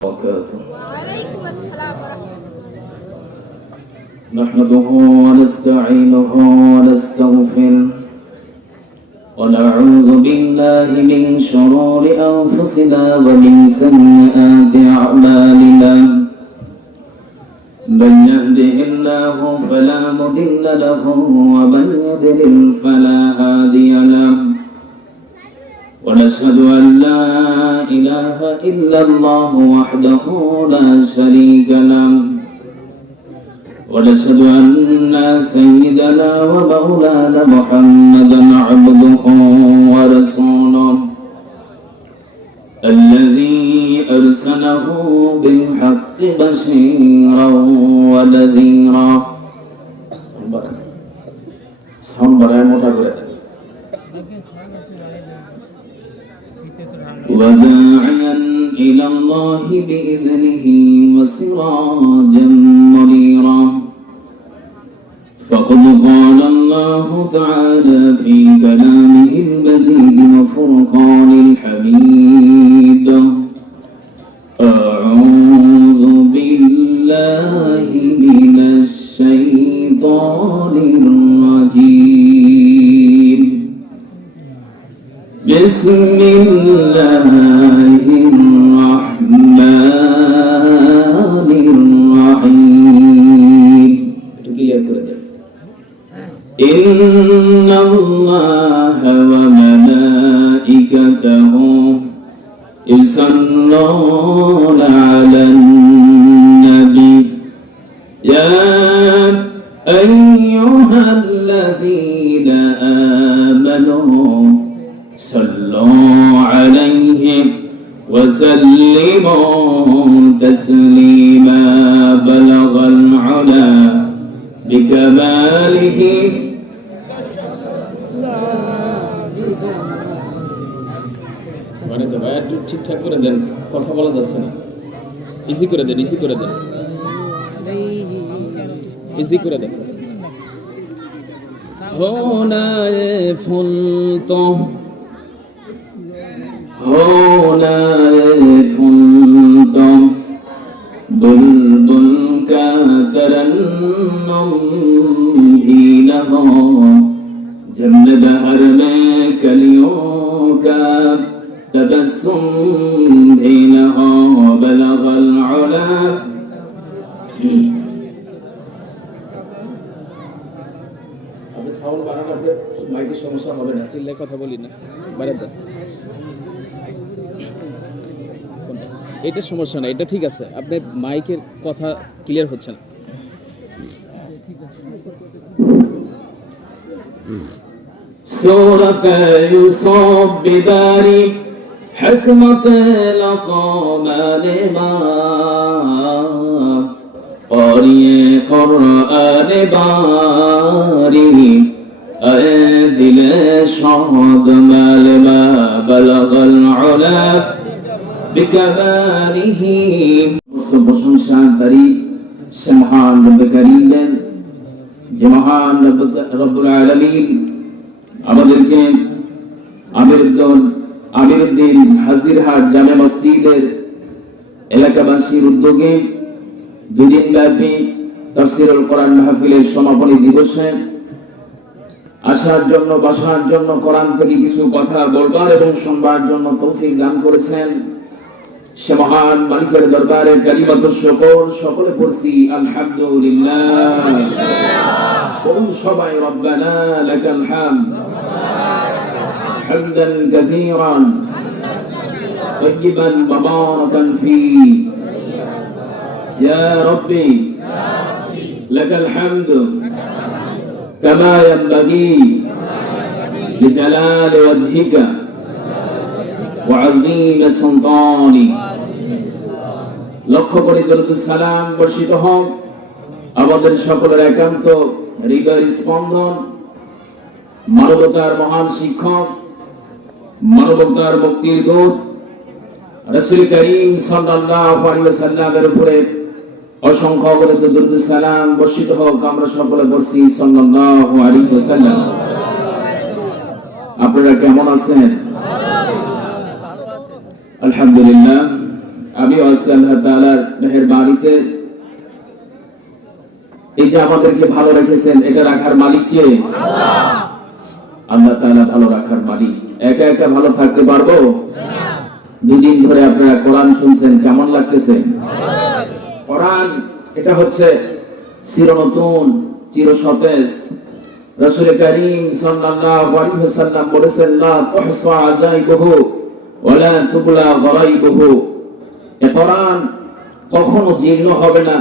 وبركاته. وعليكم السلام ورحمة الله. نحمده ونستعينه ونستغفره ونعوذ بالله من شرور أنفسنا ومن سيئات أعمالنا. من يهده الله فلا مضل له ومن يضلل فلا هادي له. ونشهد أن لا إله إلا الله وحده لا شريك له. ونشهد أن سيدنا ومولانا محمدا عبده ورسوله الذي أرسله بالحق بشيرا ونذيرا. وداعيا إلى الله بإذنه وسراجا منيرا. فقد قال الله تعالى في كلامه المجيد وفرقان الحميد: أعوذ بالله من الشيطان الرجيم. بسم الله الرحمن الرحيم. إن الله وملائكته يصلون على النبي يا أيها الذين آمنوا صلوا عليه وسلموا تسليما. بلغ العلا بكماله ঠিকঠাক করে দেন, কথা বলা যাচ্ছে না। ইজি করে দেন, ইজি করে দেন, ইজি করে দেন। হোনায় ফুল তো হোনায় ফুল তো বুলবুল কা तरन्नुम ही न हो। जन्नत हर में कलियों का तबस्सुम भी न हो। बलग العلا আপনি সাউন্ড বাড়ানো, আপনার মাইকের সমস্যা হবে না, চিল্লায় কথা বলি না, বাড়াতে দেন। এটা সমস্যা না, এটা ঠিক আছে, আপনার মাইকের কথা ক্লিয়ার হচ্ছে না। سورة يوسف بداري حكمة لقمان ما قارئ قرآن باري أدل شهد مال ما بلغ العلا بكماله. প্রশংসাকারী সে মহান রব্বে কারীম, যে মহান রব্বুল আলামিন আমাদেরকে আমিরউদ্দিন হাজিরহাট জামে মসজিদের এলাকাবাসীর উদ্যোগে 2 দিন ব্যাপী তাফসীরুল কোরআন মাহফিলের সমাপনী দিবসে আসার জন্য, বসার জন্য, কোরআন থেকে কিছু কথা বলবার এবং শুনবার জন্য তৌফিক দান করেছেন। সে মহান মালিকের দরবারে কালিমাতুশ শুকর সকলে পড়ছি আলহামদুলিল্লাহ। বলুন সবাই রব্বানা লাকাল হামদ হামদান কাসীরান তাইয়িবান মুবারাকান ফী। ইয়া রাব্বি লাকাল হামদ কামা ইয়ানবাগী লিজালালি ওয়াজহিকা وعظيم سلطاني. লক্ষ্য করে দরুদ সালাম বর্ষিত হোক আমাদের সকলের একান্ত হৃদয়ের স্পন্দন, মানবতার মহান শিক্ষক, মানবতার মুক্তির দূত রাসূল করিম সাল্লাল্লাহু আলাইহি ওয়াসাল্লামের উপরে অসংখ্য অগণিত দরুদ সালাম বর্ষিত হোক। আমরা সকলে বলছি সাল্লাল্লাহু আলাইহি ওয়াসাল্লাম। আপনারা কেমন আছেন? আলহামদুলিল্লাহ, আমি আল্লাহ তাআলার মেহেরবানিতে এই যে আমাদেরকে ভালো রেখেছেন, এটা রাখার মালিক কে? আল্লাহ তাআলা ভালো রাখার মালিক। একা একা ভালো থাকতে পারবো? দুদিন ধরে আপনারা কোরআন শুনছেন, কেমন লাগতেছে? কোরআন এটা হচ্ছে চিরনতুন, চিরসতেজ। রাসূল কারীম সাল্লাল্লাহু আলাইহি ওয়াসাল্লাম বলেছেন, লা তুহসা আজাইবুহু ওয়া লা তুবলা গরাইবুহু। এই কোরআন কখনো জীর্ণ হবে না,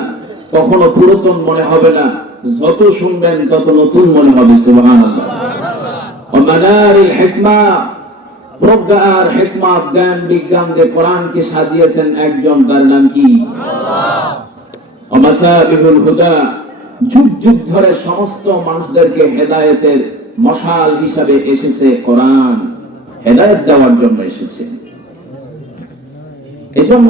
কখনো পুরাতন মনে হবে না, যত শুনবেন তত নতুন মনে হবে। সুবহানাল্লাহ। ওয়া মানারিল হিকমা, প্রজ্ঞা আর হিকমত, জ্ঞান বিজ্ঞান দিয়ে কোরআনকে সাজিয়েছেন একজন, তার নাম কি? আল্লাহ। ওয়া মাসাবিহুল হুদা, যুগ যুগ ধরে সমস্ত মানুষদেরকে হেদায়েতের মশাল হিসাবে এসেছে কোরআন, হেদায়েত দেওয়ার জন্য এসেছে। এজন্য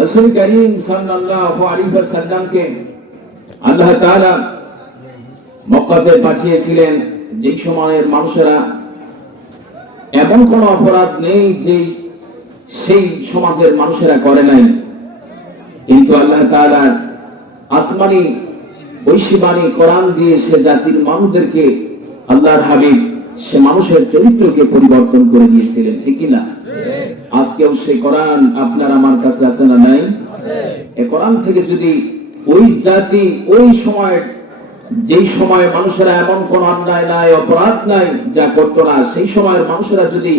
রাসূল কারীম সাল্লাল্লাহু আলাইহি ওয়াসাল্লামকে আল্লাহ তাআলা মক্কাতে পাঠিয়েছিলেন, যে সময়ের মানুষেরা এমন কোন অপরাধ নেই যে সেই সমাজের মানুষেরা করে নাই, কিন্তু আল্লাহ তাআলা আসমানি ঐশীবাণী কোরআন দিয়ে সে জাতির মানুষদেরকে, আল্লাহর হাবিব সে মানুষের চরিত্রকে পরিবর্তন করে দিয়েছিলেন, ঠিক কি না? আজকেও সেই কোরআন আপনার আমার কাছে আছে না নাই? এই কোরআন থেকে যদি ওই জাতি ওই সময়, যেই সময় মানুষেরা এমন কোন অন্যায় নাই, অপরাধ নাই যা করতো না, সেই সময়ের মানুষেরা যদি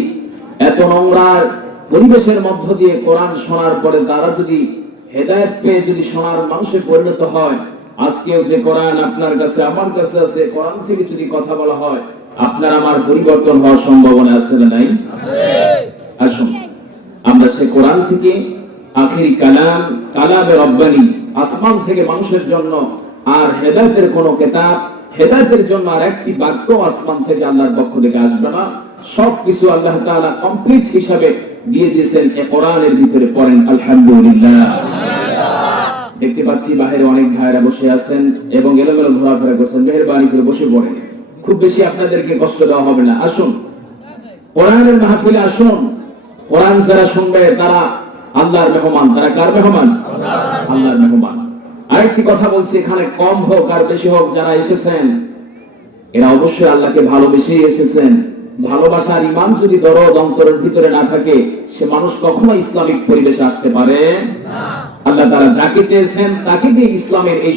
এত নোংরার পরিবেশের মধ্য দিয়ে কোরআন শোনার পরে তারা যদি হেদায়েত পেয়ে যদি শোনার মানুষে পরিণত হয়, আজকেও যে কোরআন আপনার কাছে আমার কাছে আছে, কোরআন থেকে যদি কথা বলা হয়, আপনার আমার পরিবর্তন হওয়ার সম্ভাবনা আছে না নাই? আসুন আমরা সে কোরআন থেকে আখিরি কালাম, কালামে রব্বানি, আসমান থেকে মানুষের জন্য আর হেদায়েতের কোন কিতাব, হেদায়েতের জন্য আর একটি বাক্য আসমান থেকে আল্লাহর পক্ষ থেকে আসবে না। সবকিছু আল্লাহ তাআলা কমপ্লিট হিসাবে দিয়ে দিয়েছেন এই কোরআনের ভিতরে। পড়েন আলহামদুলিল্লাহ। দেখতে পাচ্ছি বাইরে অনেক ভাইরা বসে আছেন এবং এলোমেলো ঘোরাফেরা করছেন, মেহেরবানি করে বসে পড়েন, খুব বেশি আপনাদেরকে কষ্ট দেওয়া হবে না। আসুন কোরআনের মাহফিলে আসুন। কোরআন যারা শুনবে তারা আল্লাহর মেহমান। তারা কার মেহমান? আল্লাহর মেহমান। আরেকটি কথা বলছি, এখানে কম হোক আর বেশি হোক, যারা এসেছেন এরা অবশ্যই আল্লাহকে ভালোবেসেই এসেছেন। ভালোবাসার ঈমান যদি দরদ অন্তরের ভিতরে না থাকে, সে মানুষ কখনো ইসলামিক পরিবেশে আসতে পারে না। আল্লাহ তাআলা যাকে চেয়েছেন তাকে দিয়ে ইসলামের এই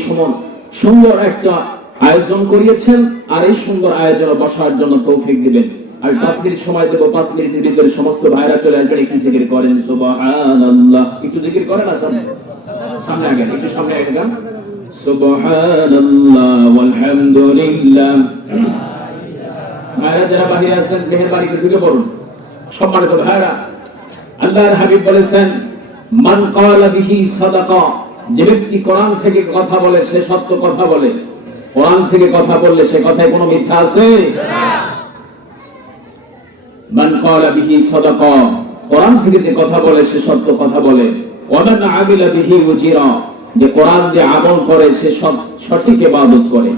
সুন্দর একটা আয়োজন করিয়েছেন, আর এই সুন্দর আয়োজনে বসার জন্য তৌফিক দিবেন। আর 5 মিনিট সময় দেব, 5 মিনিটের ভিতরে সমস্ত ভাইরা চলে আসবেন, একটু জিকির করেন সুবহানাল্লাহ, একটু জিকির করেন। সামনে আগে একটু সামনে আগে গান, সুবহানাল্লাহ ওয়ালহামদুলিল্লাহ। ভাইরা যারা বাহিরে আছেন মেহেরবানি করে ঢুকে পড়ুন। সম্মানিত ভাইরা, আল্লাহর হাবিব বলেছেন, মান ক্বালা বিহি সাদাকা, যে ব্যক্তি কোরআন থেকে কথা বলে সে সত্য কথা বলে। কোরআন থেকে কথা বললে সে কথায় কোনো মিথ্যা আছে? মান ক্বালা বিহি সাদাকা, কোরআন থেকে যে কথা বলে সে সত্য কথা বলে। ওয়া মান আমিলা বিহি উজিরা, যে কোরআন দিয়ে আমল করে সে সঠিক ইবাদত করে।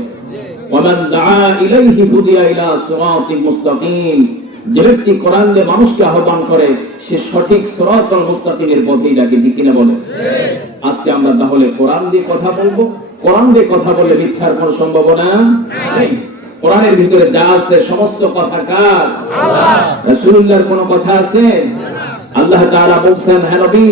ওয়া মান দাআ ইলাইহি হুদিয়া ইলা সিরাতিল মুস্তাকিম, যে ব্যক্তি কোরআন দিয়ে মানুষকে আহ্বান করে সে সঠিক সিরাতুল মুস্তাকিমের পথেই ডাকে, ঠিক কিনা বলে? আজকে আমরা তাহলে কোরআন দিয়ে কথা বলবো। কোরআন দিয়ে কথা বললে মিথ্যার কোনো সম্ভাবনা নেই। কোরআনের ভিতরে যা আছে সমস্ত কথা কার? আল্লাহ। রাসূলুল্লাহর কোনো কথা আছে? আল্লাহ তাআলা বলেন, হে নবী,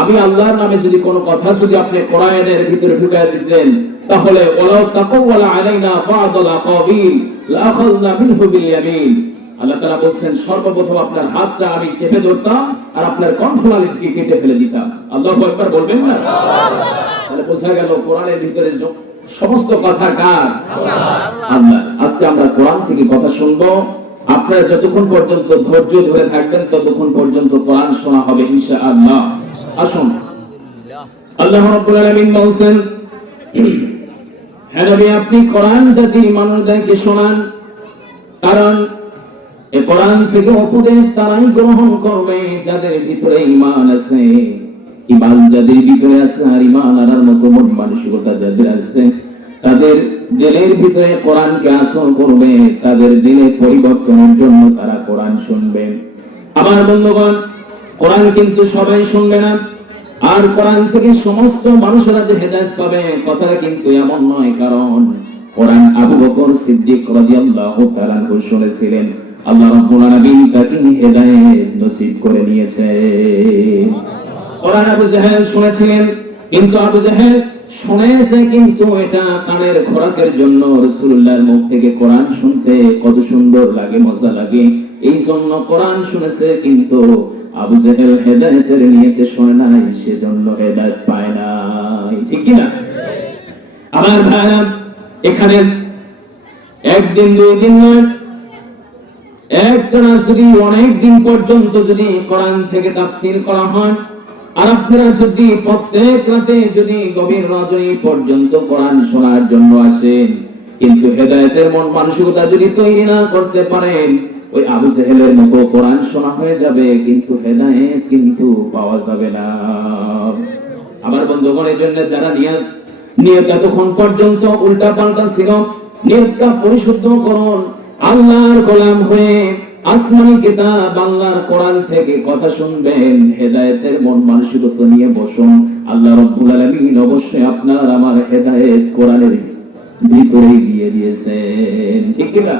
আমি আল্লাহর নামে যদি কোনো কথা যদি আপনি কোরআনের ভিতরে ঢুকায় দিতেন, তাহলে ওয়ালাউ তাকাওয়ালা আলাইনা বা'দাল আকাবিল লাআখাযনা মিনহু বিল ইয়ামিন। আল্লাহ তাআলা বলেন, সর্বপ্রথম আপনার হাতটা আমি চেপে ধরতাম আর আপনার কণ্ঠনালীকে কেটে ফেলে দিতাম। আল্লাহু আকবার বলবেন না? তাহলে বোঝা গেল কোরআনের ভিতরে সমস্ত কথা কার? আল্লাহ। আজকে আমরা কোরআন থেকে কথা শুনবো। আপনারা যতক্ষণ পর্যন্ত ধৈর্য ধরে থাকবেন ততক্ষণ পর্যন্ত কোরআন শোনা হবে ইনশাআল্লাহ। আসুন, আল্লাহ রাব্বুল আলামিন বলেন, হে নবী, আপনি কোরআন জাতির মানুষদেরকে শোনান, কারণ এই কোরআন থেকে উপদেশ তারাই গ্রহণ করবে যাদের ভিতরে ঈমান আছে। ঈমান যাদের ভিতরে আছে আর ঈমান আনার মতো মন মানসিকতা যাদের আছে, তাদের দিলের ভিতরে কোরআনকে আসর করবে, তাদের দিলে পরিবর্তনের জন্য তারা কোরআন শুনবে। আমার বন্ধুগণ, কোরআন কিন্তু সবাই শুনবে না। আর কোরআন থেকে সমস্ত মানুষেরা যে হেদায়েত পাবে কথাটা কিন্তু এমন নয়, কারণ কোরআন আবু বকর সিদ্দিক রাদিয়াল্লাহু তাআলা শুনেছিলেন, আল্লাহ রাব্বুল আলামিন তাকে হেদায়েত নসিব করে নিয়েছে। কোরআন আবু জাহেল শুনেছিলেন, কিন্তু আবু জাহেল শুনেছে কিন্তু এটা কানের খোরাকের জন্য। রাসূলুল্লাহর মুখ থেকে কোরআন শুনতে কত সুন্দর লাগে, মজা লাগে, এই জন্য কোরআন শুনেছে, কিন্তু আবু জাহেল হেদায়েতের নিয়তে শুনে নাই, সেজন্য হেদায়েত পায় নাই। ঠিক কি না? আমার ভাইরা, এখানে একদিন দুই দিন নয়, একটানা যদি অনেক দিন পর্যন্ত যদি কোরআন থেকে তাফসীর করা হয়, আর আপনারা যদি প্রত্যেক রাতে যদি গভীর রজনী পর্যন্ত কোরআন শোনার জন্য আসেন, কিন্তু হেদায়েতের মন মানসিকতা যদি তৈরি না করতে পারেন, ওই আবু জাহেলের মতো কোরআন শোনা হয়ে যাবে, কিন্তু হেদায়েত কিন্তু পাওয়া যাবে না। আমার বন্ধুগণের জন্য যারা নিয়ত এতক্ষণ পর্যন্ত উল্টা পাল্টা ছিল, নিয়তটা পরিশুদ্ধ করুন। আল্লাহর গোলাম হয়ে আসমানি কিতাব আল্লাহর কোরআন থেকে কথা শুনবেন, হেদায়েতের মন মানসিকতা নিয়ে বসুন। আল্লাহ রাব্বুল আলামিন অবশ্যই আপনার আমার হেদায়েত কোরআনের ভিতরে দিয়ে দিয়েছেন। ঠিক কি না?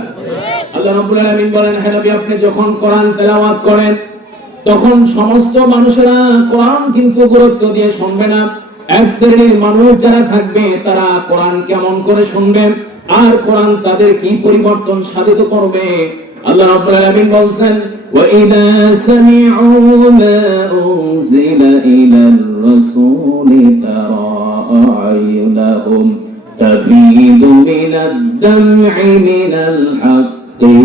আল্লাহ রাব্বুল আলামিন বলেন, হে নবী, আপনি যখন কোরআন তেলাওয়াত করেন তখন সমস্ত মানুষেরা কোরআন কিন্তু গুরুত্ব দিয়ে শুনবে না। এক শ্রেণীর মানুষ যারা থাকবে তারা কোরআন কেমন করে শুনবে, আর কোরআন তাদের কি পরিবর্তন সাধিত করবে। আল্লাহ রাব্বুল আলামিন বলেন, ওয়া ইযা সামি'ু মা উনজিলা ইলার রাসূলি তারা আ'য়ুনাহুম তাফীদু মিনাদ দাম'i মিনাল হাক্কি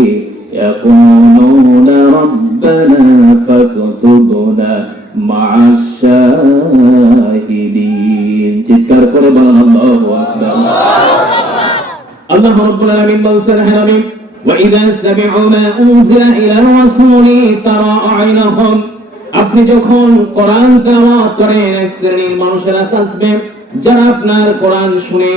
ইয়াকুলুনা রাব্বানা ফাকতুবনা মা'আশ শাহিদিন। চিৎকার করে বলেন আল্লাহু আকবার। আল্লাহ রাব্বুল আলামিন বলেন, হে নবী, وَإِذَا سَمِعُوا مَا أُنزِلَ إِلَى الرَّسُولِ تَرَى أَعْيُنَهُمْ, আপনি যখন কোরআন তেলাওয়াত করেন, এক শ্রেণীর মানুষেরা থাকবে যারা আপনার কোরআন শুনে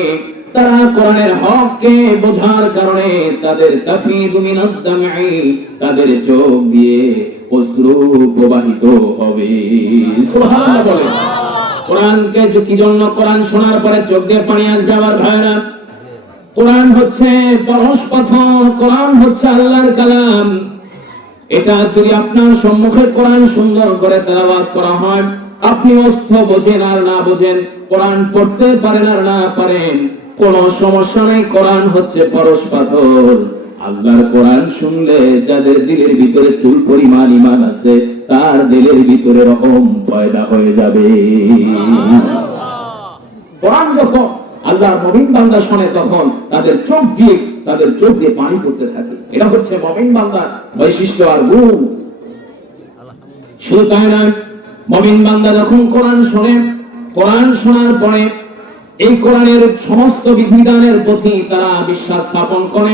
তারা কোরআনের হককে বোঝার কারণে তাদের তাফীদু মিনাদ দাম'i, তাদের চোখ দিয়ে অশ্রু প্রবাহিত হবে। সুবহানাল্লাহ বলে। কোরআনকে কি জন্য কোরআন শোনার পরে চোখ দিয়ে পানি আসবে? আমার ভাইরা, কোরআন হচ্ছে পরশ পাথর, কোরআন হচ্ছে আল্লাহর কালাম। এটা যদি আপনার সম্মুখে কোরআন সুন্দর করে তেলাওয়াত করা হয়, আপনি অর্থ বোঝেন আর না বোঝেন, কোরআন পড়তে পারেন আর না পারেন, কোনো সমস্যা নেই। কোরআন হচ্ছে পরশ পাথর। আল্লাহর কোরআন শুনলে যাদের দিলের ভিতরে চুল পরিমাণ ঈমান আছে, তার দিলের ভিতরে রহম পয়দা হয়ে যাবে। কোরআন যখন আল্লাহর মুমিন বান্দা শুনে, তখন তাদের চোখ দিয়ে পানি পড়তে থাকে। এটা হচ্ছে মুমিন বান্দার বৈশিষ্ট্য আর গুণ। শুধু তাই না, মুমিন বান্দা যখন কোরআন শোনে, কোরআন শোনার পরে এই কোরআনের সমস্ত বিধিবিধানের প্রতি তারা বিশ্বাস স্থাপন করে,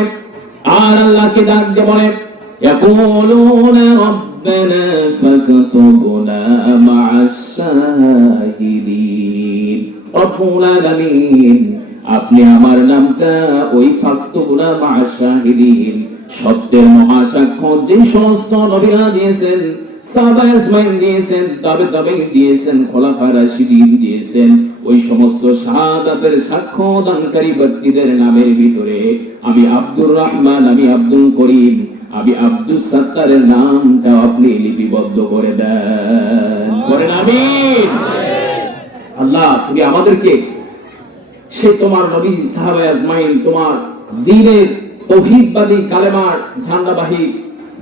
আর আল্লাহকে ডাক দিয়ে বলে, ইয়াকুলুনা রাব্বানা ফাকতুবনা মা'আশ শাহিদিন। রব্বুল আলামিন, আপনি আমার নামটা ওই ফাকতুবনা মা'আশ শাহিদিন, সত্যের মহাসাক্ষ্য যে সমস্ত নবীরা দিয়েছেন, সাহাবায়ে আজমাইন দিয়েছেন, তাবেঈন দিয়েছেন, খোলাফায়ে রাশিদিন দিয়েছেন, ওই সমস্ত শাহাদাতের সাক্ষ্য দানকারী ব্যক্তিদের নামের ভিতরে আমি আব্দুর রহমান, আমি আব্দুল করিম, আমি আব্দুস সাত্তারের নামটা আপনি লিপিবদ্ধ করে দেন। করেন আমিন। আল্লাহ, তুমি আমাদেরকে সে তোমার নবী, সাহাবায়ে আজমাইন, তোমার দ্বীনের তাওহীদবাদী কালেমার ঝান্ডাবাহী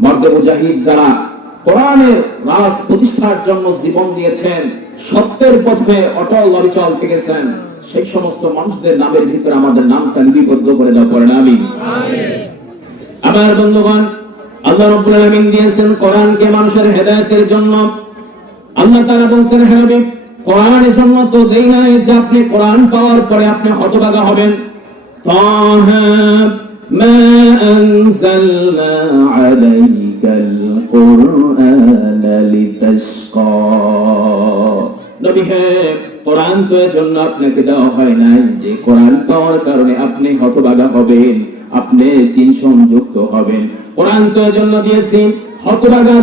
মর্দে মুজাহিদ যারা কোরআনের রাজ প্রতিষ্ঠার জন্য জীবন দিয়েছেন, সত্যের পথে অটল অবিচল থেকেছেন, সেই সমস্ত মানুষদের নামের ভিতরে আমাদের নামটা লিপিবদ্ধ করে দাও। করেন আমিন। আমার বন্ধুগণ, আল্লাহ রাব্বুল আলামিন দিয়েছেন কোরআনকে মানুষের হেদায়েতের জন্য। আল্লাহ তাআলা বলেছেন, হে নবী, কোরআনের জন্য তো দেই নাই যে আপনি কোরআন পাওয়ার পরে আপনি হতভাগা হবেন। তাহা মা আনজালনা আলাইকাল কুরআনা লিতাশকা। নবী হে, কোরআন তো এর জন্য আপনাকে দেওয়া হয় নাই যে কোরআন পাওয়ার কারণে আপনি হতভাগা হবেন, আপনি টেনশন যুক্ত হবেন। কোরআন তো এর জন্য দিয়েছি হতভাগা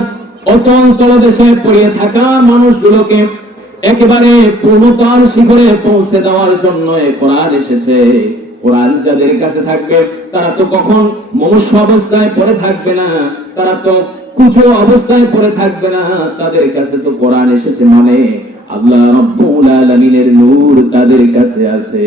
অতল তলদেশে পড়ে থাকা মানুষগুলোকে একেবারে পূর্ণতার শিখরে পৌঁছে দেওয়ার জন্য কোরআন এসেছে। কোরআন যাদের কাছে থাকবে তারা তো কখন মনুষ্য অবস্থায় পড়ে থাকবে না, তারা তো কুচো অবস্থায় পড়ে থাকবে না। তাদের কাছে তো কোরআন এসেছে মানে আল্লাহ রাব্বুল আলামিনের নূর তাদের কাছে আছে।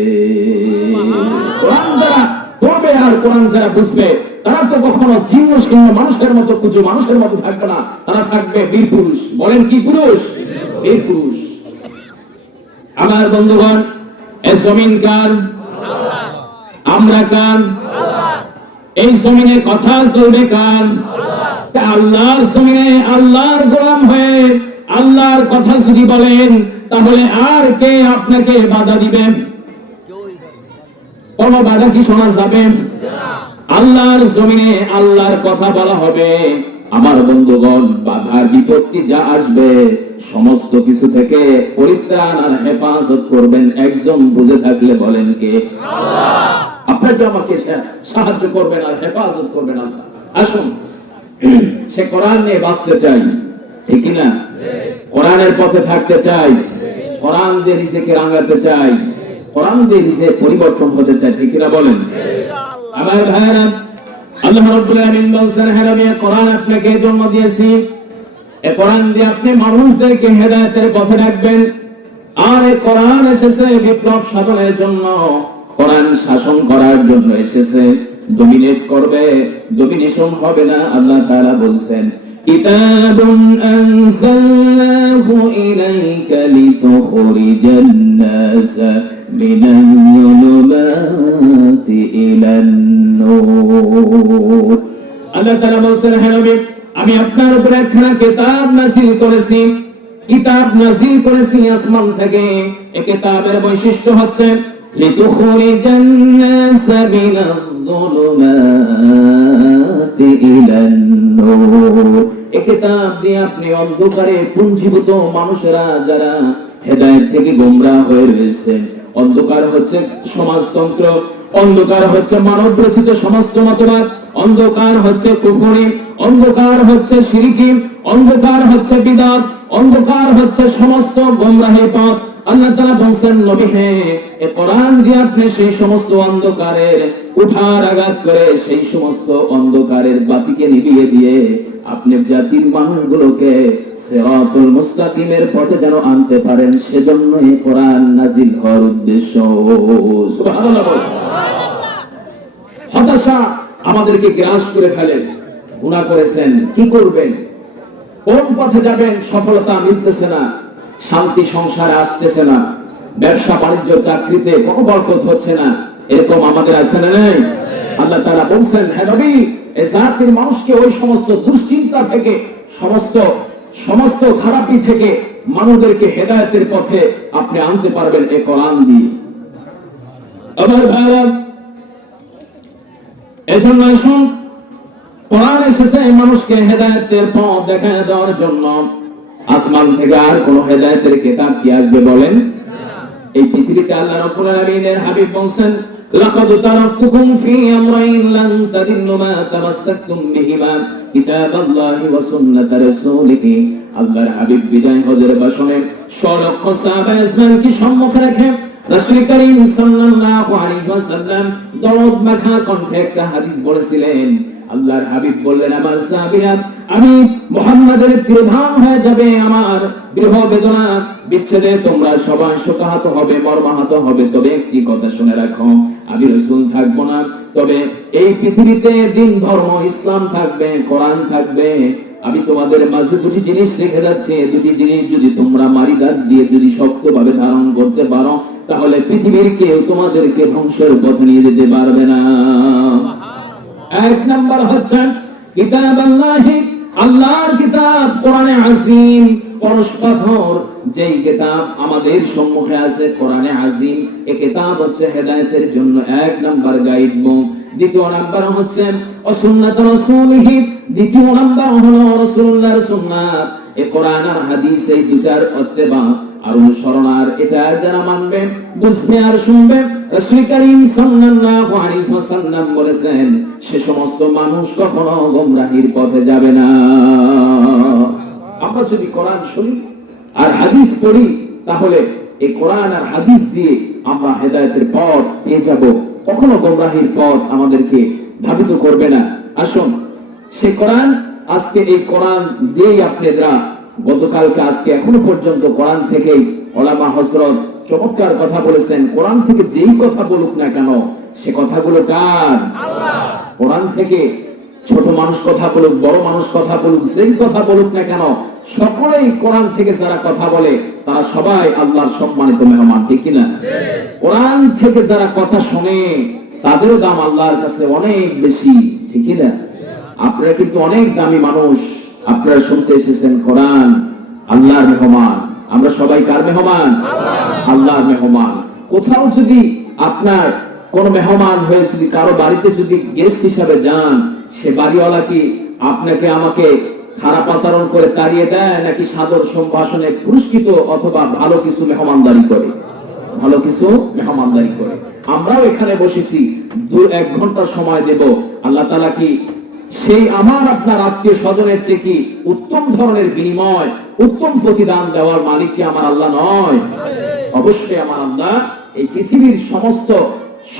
কোরআন যারা পড়বে আর কোরআন যারা বুঝবে তারা তো কখনো জীর্ণ শীর্ণ মানুষের মতো কুচো মানুষের মতো থাকবে না, তারা থাকবে বীর পুরুষ। বলেন কি পুরুষ? বীর পুরুষ। আমার বন্ধুগণ, এই জমিন কার? আমরা কার? এই জমিনে কথা চলবে কার? আল্লাহর জমিনে আল্লাহর গোলাম হয়ে আল্লাহর কথা যদি বলেন তাহলে আর কে আপনাকে বাধা দিবেন? কোন বাধা কি শোনা যাবে? আল্লাহর জমিনে আল্লাহর কথা বলা হবে। আমার বন্ধুগণ, বাধার বিপত্তি যা আসবে সমস্ত কিছু থেকে পরিত্রাণ আর হেফাজত করবেন একজন বুঝে থাকলে বলেন কে? আল্লাহ। আপনাকে আমাকে সাহায্য করবেন আর হেফাজত করবেন আল্লাহ। আসুন, সে কোরআন নিয়ে বাঁচতে চাই, ঠিক না? কোরআনের পথে থাকতে চাই, কোরআন দিয়ে নিজেকে রাঙাতে চাই, কোরআন দিয়ে নিজে পরিবর্তন হতে চাই, ঠিক না বলেন? আমার ভাইরা, আল্লাহ রাব্বুল আলামিন বলেন, হ্যাঁ আমি কোরআন আপনাকে জন্ম দিয়েছি, এই কোরআন দিয়ে আপনি মানুষদেরকে হেদায়েতের পথে রাখবেন। আর এই কোরআন এসেছে বিপ্লব সাধনের জন্য, কোরআন শাসন করার জন্য এসেছে, ডমিনেট করবে, ডমিনেশন হবে না। আল্লাহ তাআলা বলেন, কিতাবুন আনজালনাহু ইলাইকা লিতুখরিজান নাসা মিনাল যুলুমাতি ইলান নূর। আল্লাহ তাআলা বলেন, হে নবী, আমি আপনার উপর একখানা কিতাব নাযিল করেছি, কিতাব নাযিল করেছি আসমান থেকে। এই কিতাবের বৈশিষ্ট্য হচ্ছে লিতুখরিজান নাসা মিনাল যুলুমাতি ইলান নূর। এই কিতাব দিয়ে আপনি অন্ধকারে পুঞ্জীভূত মানুষেরা যারা হেদায়েত থেকে গোমরাহ হয়ে রয়েছে, অন্ধকার হচ্ছে সমাজতন্ত্র, অন্ধকার হচ্ছে মানব রচিত সমস্ত মতবাদ, অন্ধকার হচ্ছে কুফরি, অন্ধকার হচ্ছে শিরকি, অন্ধকার হচ্ছে বিদআত, অন্ধকার হচ্ছে সমস্ত গোমরাহের পথ। আল্লাহ তাআলা বলেন, নবী হে, এই কোরআন দিয়ে আপনি সেই সমস্ত অন্ধকারের উঠার আঘাত করে সেই সমস্ত অন্ধকারের বাতিকে নিভিয়ে দিয়ে আপনি জাতির মানুষগুলোকে সিরাতুল মুস্তাকিমের পথে যেন আনতে পারেন, সেজন্য এই কোরআন নাযিল হওয়ার উদ্দেশ্য। সুবহানাল্লাহ। হতাশা আমাদেরকে গ্রাস করে ফেলে। গুনাহ করেছেন, কি করবেন? কোন পথে যাবেন? সফলতা মিলতেছে না, শান্তি সংসারে আসতেছে না, ব্যবসা বাণিজ্য চাকরিতে কোনো বরকত হচ্ছে না, এরকম আমাদের আছে না নেই? আল্লাহ তাআলা বলেন, হে নবী, এই জাতির মানুষকে ওই সমস্ত দুশ্চিন্তা থেকে, সমস্ত খারাপি থেকে মানুষদেরকে হেদায়েতের পথে আপনি আনতে পারবেন এই কোরআন দিয়ে। আমার ভাইরা, এজন্য আসুন, কোরআন এসেছে মানুষকে হেদায়েতের পথ দেখায় দেওয়ার জন্য। আসমান থেকে আর কোন হেদায়েতের কিতাব কি আসবে বলেন? এই পৃথিবীতে আল্লাহ রাব্বুল আলামিনের হাবিব বলেন, লাকাদ তারাকতুকুম ফি আমরাইন লান তাদিল্লু মা তামাসসাকতুম বিহিমা কিতাবাল্লাহি ওয়া সুন্নাত রাসূলিহি। আল্লাহর হাবিব বিদায় হজের ভাষণে সলক্ষ সাহাবায়ে ইসলামকে সম্মুখে রেখে রাসূল করিম সাল্লাল্লাহু আলাইহি ওয়াসাল্লাম দরদ মাখা কণ্ঠে একটা হাদিস বলেছিলেন। আল্লাহর হাবিব বললেন, আমার সাহাবীরা, আমি মুহাম্মাদের তিরোধান হয়ে যাবে, আমার বিরহ বেদনা বিচ্ছেদে তোমরা সবাই শোকাহত হবে, মর্মাহত হবে, তবে একটি কথা শুনে রাখো, আমি রাসূল থাকবো না, তবে এই পৃথিবীতে দিন ধর্ম ইসলাম থাকবে, কোরআন থাকবে। আমি তোমাদের মাঝে দুটি জিনিস রেখে যাচ্ছি, দুটি জিনিস যদি তোমরা মারিদাত দিয়ে যদি শক্তভাবে ধারণ করতে পারো, তাহলে পৃথিবীর কেউ তোমাদেরকে ধ্বংসের পথে নিয়ে যেতে পারবে না। এক নাম্বার হচ্ছে কিতাবাল্লাহি, আল্লাহর কিতাব কোরআনে আজিম, পরশপাথর যেই কিতাব আমাদের সম্মুখে আছে, কোরআনে আজিম। এই কিতাব হচ্ছে হেদায়েতের জন্য এক নাম্বার গাইড বুক। দ্বিতীয় নাম্বার হচ্ছে সুন্নাত রাসূলিহি, দ্বিতীয় নাম্বার হলো রাসূলুল্লাহর সুন্নাত। এই কোরআন আর হাদিস এই দুটার ইত্তেবা আর অনুসরণ, আর এটা যারা মানবে, বুঝবে আর শুনবে, রাসূল করিম সাল্লাল্লাহু আলাইহি ওয়াসাল্লাম বলেছেন, সে সমস্ত মানুষ কখনো গোমরাহির পথে যাবে না। আমরা যদি কোরআন শুনি আর হাদিস পড়ি, তাহলে এই কোরআন আর হাদিস দিয়ে আমরা হেদায়েতের পথ পেয়ে যাব, কখনো গোমরাহির পথ আমাদেরকে ধাবিত করবে না। আসুন সে কোরআন, আজকে এই কোরআন দিয়েই আপনারা গতকালকে আজকে এখনো পর্যন্ত কোরআন থেকে ওলামা হযরত চমৎকার কথা বলেছেন। কোরআন থেকে যেই কথা বলুক না কেন সে কথাগুলো কার? আল্লাহ। কোরআন থেকে ছোট মানুষ কথা বলুক, বড় মানুষ কথা বলুক, যেই কথা বলুক না কেন সকলেই কোরআন থেকে যারা কথা বলে তারা সবাই আল্লাহর সম্মানিত মেহমান, ঠিক কিনা? কোরআন থেকে যারা কথা শোনে তাদেরও দাম আল্লাহর কাছে অনেক বেশি, ঠিক কিনা? আপনারা কিন্তু অনেক দামি মানুষ, আপনারা শুনতে এসেছেন কোরআন। আল্লাহর মেহমান, আমরা সবাই কার মেহমান? আল্লাহর মেহমান। কোথাও যদি আপনার কোন মেহমান হয়ে যদি কারো বাড়িতে যদি গেস্ট হিসাবে যান, সে বাড়িওয়ালা কি আপনাকে আমাকে খারাপ আচরণ করে তাড়িয়ে দেয়, নাকি সাদর সম্ভাষণে পুরস্কৃত অথবা ভালো কিছু মেহমানদারি করে? ভালো কিছু মেহমানদারি করে। আমরাও এখানে বসেছি, 2-1 ঘন্টা সময় দেব, আল্লাহ তাআলা কি সেই আমার আপনার আত্মীয় স্বজনের চেয়ে কি উত্তম ধরনের বিনিময়, উত্তম প্রতিদান দেওয়ার মালিক কি আমার আল্লাহ নয়? অবশ্যই আমার আল্লাহ এই পৃথিবীর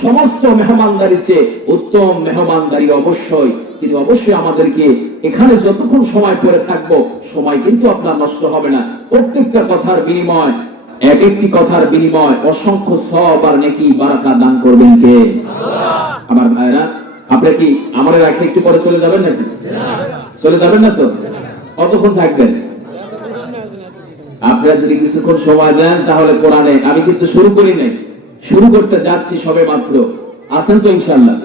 সমস্ত মেহমানদারির চেয়ে উত্তম মেহমানদারি অবশ্যই তিনি অবশ্যই আমাদেরকে এখানে যতক্ষণ সময় পড়ে থাকবো সময় কিন্তু আপনার নষ্ট হবে না। প্রত্যেকটা কথার বিনিময়, এক একটি কথার বিনিময় অসংখ্য সওয়াব আর নেকি বারাকা দান করবেন কে? আল্লাহ। আমার ভাইরা, আপনি কি আমাদের রাখে একটু পরে চলে যাবেন নাকি? চলে যাবেন না তো? কতক্ষণ থাকবেন? আপনারা যদি কিছুক্ষণ সময় দেন তাহলে কোরআনে, আমি কিন্তু শুরু করি নাই, শুরু করতে যাচ্ছি সবে মাত্র। আছেন তো ইনশাআল্লাহ?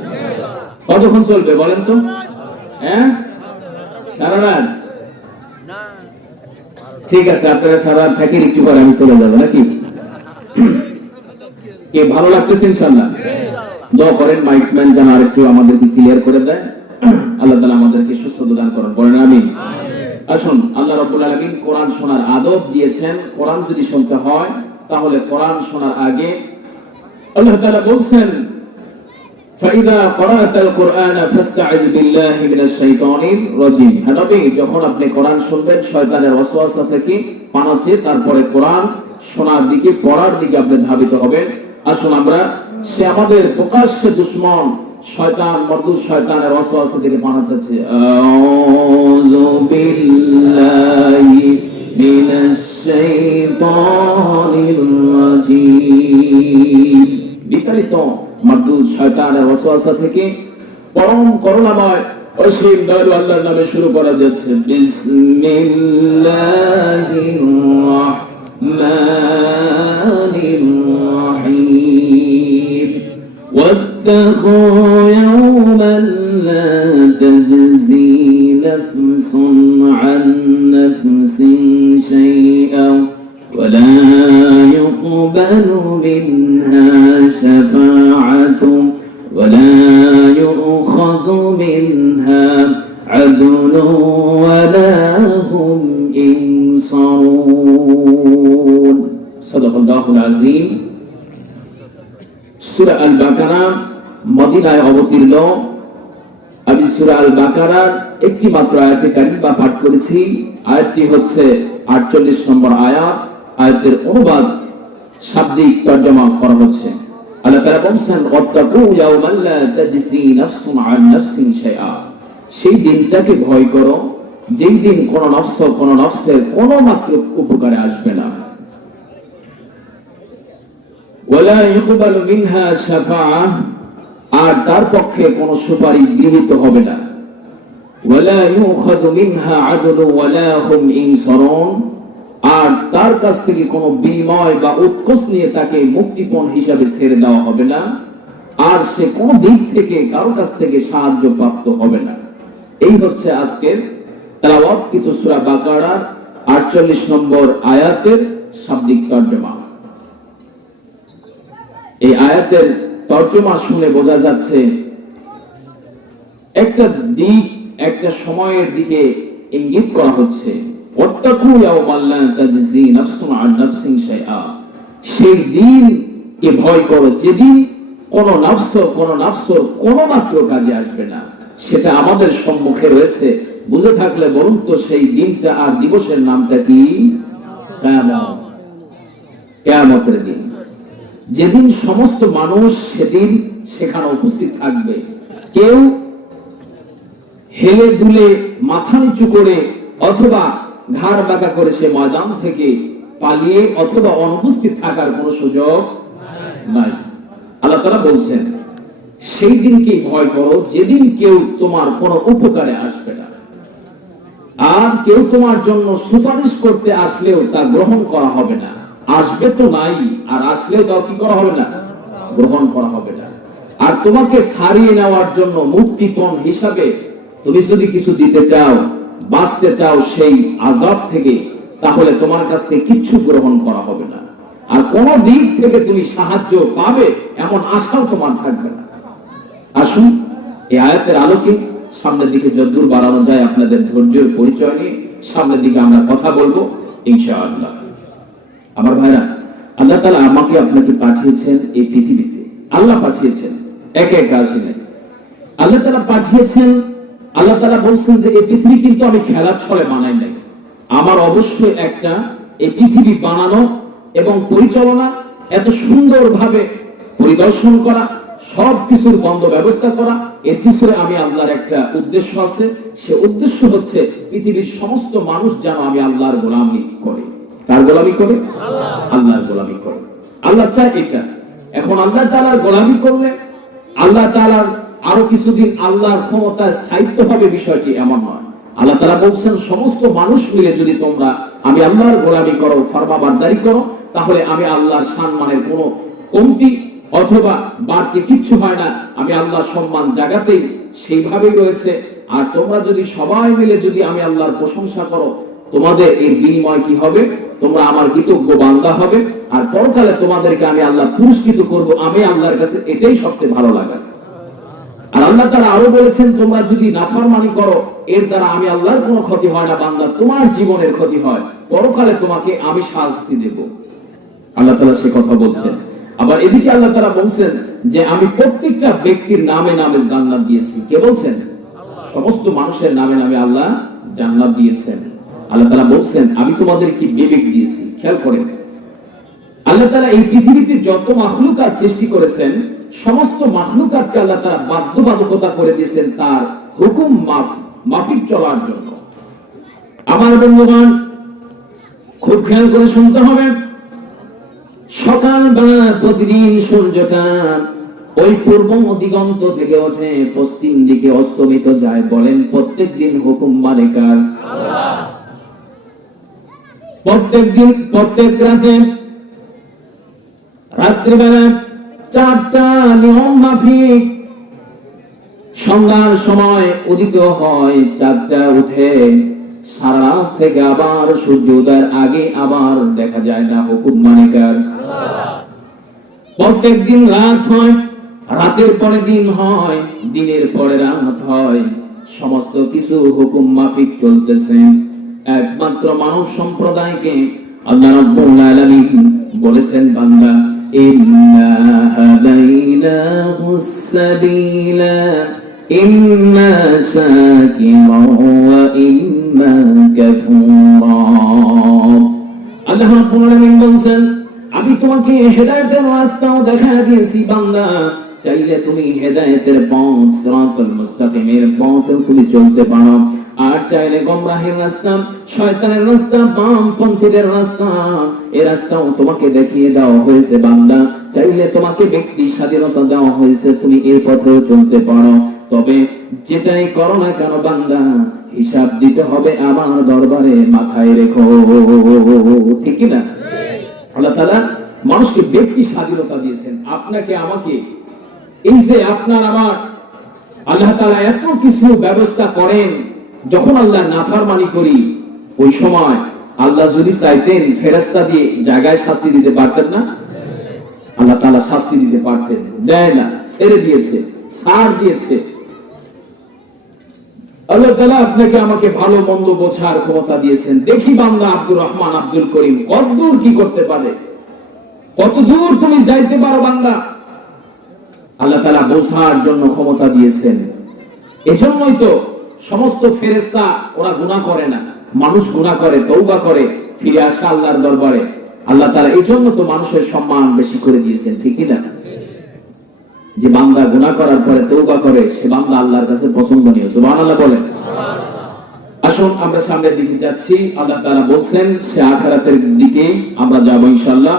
কতক্ষণ চলবে বলেন তো? হ্যাঁ, সারা রাত? ঠিক আছে, আপনারা সারা রাত থাকেন, একটু পরে আমি চলে যাবো নাকি? কে ভালো লাগতেছে ইনশাআল্লাহ? দোয়া করেন মাইকম্যান যেন আরেকটু আমাদেরকে ক্লিয়ার করে দেয়। আল্লাহ তাআলা আমাদেরকে সুস্থতা দান করেন, বলেন আমিন। আসুন, আল্লাহ রাব্বুল আলামিন কোরআন শোনার আদব দিয়েছেন। কোরআন যদি শুনতে হয় তাহলে কোরআন শোনার আগে আল্লাহ তাআলা বলছেন, ফাইদা ক্বরাআতাল কুরআনা ফাসতাইয বিল্লাহি মিনাশ শাইতানির রাজীম। হে নবী, যখন আপনি কোরআন শুনবেন শয়তানের ওয়াসওয়াসা থেকে পানা চেয়ে তারপরে কোরআন শোনার দিকে, পড়ার দিকে আপনি ধাবিত হবেন। আসুন আমরা সে আমাদের প্রকাশ্য দুশমন শয়তান, মরদুদ শয়তানের ওয়াসওয়াসা থেকে পানা চাচ্ছে। আউযু বিল্লাহি মিনাশ শাইতানির রাজীম। বিতাড়িত মরদুদ শয়তানের ওয়াসওয়াসা থেকে পরম করুণাময় অসীম দয়ালু আল্লাহর নামে শুরু করা যাচ্ছে। বিসমিল্লাহির রাহমানির রাহিম। واتقوا يوما لا تجزي نفس عن نفس شيئا ولا يقبل منها شفاعة ولا يؤخذ منها عدل ولا هم ينصرون। صدق الله العظيم। সূরা আল বাকারা মদিনায় অবতীর্ণ। আমি সূরা আল বাকারার একটি মাত্র আয়াতে কারিমা পাঠ করেছি। আয়াতটি হচ্ছে 48 নম্বর আয়াত। আয়াতের অনুবাদ শাব্দিক তরজমা করা হচ্ছে। আল্লাহ তাআলা বলেন, ওয়াত্তাকু ইয়াওমান লা তাজসি নাফসুন আন নাফসিন শাইআ। সেই দিনটাকে ভয় করো যেই দিন কোন নফস কোন নফসের কোনো মাত্র উপকারে আসবে না। ওয়ালা ইকবালু মিনহা শাফাআহ, আর তার পক্ষে কোনো সুপারিশ গৃহীত হবে না। ওয়ালা ইউখাযু মিনহা আদলু ওয়ালা হুম ইনসারুন, আর তার কাছ থেকে কোনো বিনিময় বা উৎকোচ নিয়ে তাকে মুক্তিপণ হিসাবে ছেড়ে দেওয়া হবে না, আর সে কোনো দিক থেকে কারো কাছ থেকে সাহায্য প্রাপ্ত হবে না। এই হচ্ছে আজকের তেলাওয়াতকৃত সূরা বাকারার 48 নম্বর আয়াতের শাব্দিক তরজমা। এই আয়াতের তরজমা শুনে বোঝা যাচ্ছে একটা দিক, একটা সময়ের দিকে ইঙ্গিত করা হচ্ছে। ওয়াত্তাকু ইয়াওমান লা তাজজি নাফসুন আন নাফসিন শাইআ, সেই দিনকে ভয় করো যেদিন কোন নফস কোনো মাত্র কাজে আসবে না। সেটা আমাদের সম্মুখে রয়েছে। বুঝে থাকলে বলুন তো সেই দিনটা আর দিবসের নামটা কি? কিয়ামত। কিয়ামতের দিন, যেদিন সমস্ত মানুষ সেদিন সেখানে উপস্থিত থাকবে। কেউ হেলে দুলে মাথা নিচু করে অথবা ঘাড় বাঁকা করে সে ময়দান থেকে পালিয়ে অথবা অনুপস্থিত থাকার কোনো সুযোগ নাই। আল্লাহ তাআলা বলছেন সেই দিনকে ভয় করো যেদিন কেউ তোমার কোনো উপকারে আসবে না, আর কেউ তোমার জন্য সুপারিশ করতে আসলেও তা গ্রহণ করা হবে না। আসবে তো নাই, আর আসলেও তাও কি করা হবে না, গ্রহণ করা হবে না। আর তোমাকে ছাড়িয়ে নেওয়ার জন্য মুক্তিপণ হিসাবে তুমি যদি কিছু দিতে চাও, বাঁচতে চাও সেই আযাব থেকে, তাহলে তোমার কাছ থেকে কিচ্ছু গ্রহণ করা হবে না। আর কোন দিক থেকে তুমি সাহায্য পাবে এমন আশাও তোমার থাকবে না। আসুন এই আয়াতের আলোকে সামনের দিকে যতদূর বাড়ানো যায় আপনাদের ধৈর্যের পরিচয় নিয়ে সামনের দিকে আমরা কথা বলবো ইনশাআল্লাহ। আমার ভাইরা, আল্লাহ তাআলা আমাকে আপনাকে পাঠিয়েছেন এই পৃথিবীতে। আল্লাহ পাঠিয়েছেন, একে একা আসেনি। আল্লাহ তাআলা পাঠিয়েছেন। আল্লাহ তাআলা বলছেন যে এই পৃথিবী কিন্তু আমি খেলার ছলে বানাই নাই। আমার অবশ্যই একটা এই পৃথিবী বানানো এবং পরিচালনা, এত সুন্দরভাবে পরিদর্শন করা, সবকিছুর বন্ধ ব্যবস্থা করা, এর পিছনে আমি আল্লাহর একটা উদ্দেশ্য আছে। সে উদ্দেশ্য হচ্ছে পৃথিবীর সমস্ত মানুষ যেন আমি আল্লাহর গোলামি করে। কার গোলামি করে? আল্লাহর গোলামি করে। আল্লাহ চায় এটা। এখন আল্লাহ তাআলার গোলামি করলে আল্লাহ তাআলার আরো কিছুদিন আল্লাহর ক্ষমতায় স্থায়িত্ব হবে, বিষয়টি এমন নয়। আল্লাহ তাআলা বলছেন সমস্ত মানুষ মিলে যদি তোমরা আমি আল্লাহর গোলামি করো, ফরমাবারদারি করো, তাহলে আমি আল্লাহর সম্মানের কোনো কমতি অথবা বাড়তি কিচ্ছু হয় না। আমি আল্লাহর সম্মান জায়গাতেই সেইভাবেই রয়েছে। আর তোমরা যদি সবাই মিলে যদি আমি আল্লাহর প্রশংসা করো, তোমাদের এর বিনিময় কি হবে? তোমরা আমার কৃতজ্ঞ বান্দা হবে, আর পরকালে তোমাদেরকে আমি আল্লাহ পুরস্কৃত করব। আমি আল্লাহর কাছে এটাই সবচেয়ে ভালো লাগে। আর আল্লাহ তাআলা আরো বলেছেন তোমরা যদি নাফরমানি করো, এর দ্বারা আমি আল্লাহর কোনো ক্ষতি হয় না বান্দা, তোমার জীবনের ক্ষতি হয়, পরকালে তোমাকে আমি শাস্তি দেব। আল্লাহ তাআলা সে কথা বলছেন। আবার এদিকে আল্লাহ তাআলা বলছেন যে আমি প্রত্যেকটা ব্যক্তির নামে নামে জান্নাত দিয়েছি। কে বলছেন? সমস্ত মানুষের নামে নামে আল্লাহ জান্নাত দিয়েছেন। আল্লাহ তাআলা বলছেন আমি তোমাদের কি বিবেক দিয়েছি। খেয়াল করেন, আল্লাহ তাআলা এই পৃথিবীতে যত মাখলুকাত সৃষ্টি করেছেন, সমস্ত মাখলুকাতকে আল্লাহ তাআলা বাধ্যবাধকতা করে দিয়েছেন তার হুকুম মাফিক চলার জন্য। আমার বন্ধুগণ, খুব খেয়াল করে শুনতে হবে। সকালবেলা প্রতিদিন সূর্যটা ওই পূর্ব দিগন্ত থেকে ওঠে, পশ্চিম দিকে অস্তমিত যায়। বলেন প্রত্যেকদিন হুকুম মানে কার? প্রত্যেকদিন, প্রত্যেক রাতে, রাত্রিবেলা 4টা নিয়ম মাফিক সন্ধ্যার সময় উদিত হয়, 4টা উঠে সারা রাত থেকে আবার সূর্য উদয়ের আগে আবার দেখা যায় না। হুকুম মানে কার? প্রত্যেক দিন রাত হয়, রাতের পরে দিন হয়, দিনের পরে রাত হয়। সমস্ত কিছু হুকুম মাফিক চলতেছে। একমাত্র মানব সম্প্রদায়কে আল্লাহ রাব্বুল আলামিন বলেছেন বান্দা ইন্না হাদাইনাহুস সাবিলা ইম্মা শাকিরা ওয়া ইম্মা কাফুরা। আল্লাহ রাব্বুল আলামিন বলেন আমি তোমাকে হেদায়েতের রাস্তাও দেখায় দিয়েছি বান্দা, চাইলে তুমি হেদায়েতের পথ সিরাতুল মুস্তাকিমের পথে তুমি চলতে পারো। আর চাইলে গোমরাহির রাস্তা, শয়তানের রাস্তা, বামপন্থীদের রাস্তা, এই রাস্তাও তোমাকে দেখিয়ে দেওয়া হয়েছে বান্দা। চাইলে তোমাকে ব্যক্তি স্বাধীনতা দেওয়া হয়েছে, তুমি এই পথেও চলতে পারো। তবে যেটাই করো না কেন বান্দা, হিসাব দিতে হবে আমার দরবারে, মাথায় রেখো। ঠিক কি না? আল্লাহ তাআলা মানুষকে ব্যক্তি স্বাধীনতা দিয়েছেন, আপনাকে আমাকে। এই যে আপনার আমার আল্লাহ তাআলা এত কিছু ব্যবস্থা করেন, যখন আল্লাহ নাফরমানি করি ওই সময় আল্লাহ যদি চাইতেন ফেরেশতা দিয়ে জায়গায় শাস্তি দিতে পারতেন না? আল্লাহ তাআলা শাস্তি দিতে পারতেন, দেয় না, ছেড়ে দিয়েছে, ছাড় দিয়েছে। আল্লাহ তাআলা আপনাকে আমাকে ভালো মন্দ বোঝার ক্ষমতা দিয়েছেন। দেখি বান্দা আব্দুর রহমান, আব্দুল করিম কতদূর কি করতে পারে, কতদূর তুমি যাইতে পারো বান্দা। আল্লাহ তাআলা বোঝার জন্য ক্ষমতা দিয়েছেন। এজন্যই তো সমস্ত ফেরেশতা ওরা গুনাহ করে না, মানুষ গুনাহ করে, তওবা করে, ফিরে আসে আল্লাহর দরবারে। আল্লাহ তাআলা এই জন্য তো মানুষের সম্মান বেশি করে দিয়েছেন, ঠিক কি না? যে বান্দা গুনাহ করার পরে তওবা করে সে বান্দা আল্লাহর কাছে পছন্দনীয়। সুবহানাল্লাহ বলেন। আসুন আমরা সামনের দিকে যাচ্ছি। আল্লাহ তাআলা বলছেন সে আখিরাতের দিকে আমরা যাব ইনশাআল্লাহ।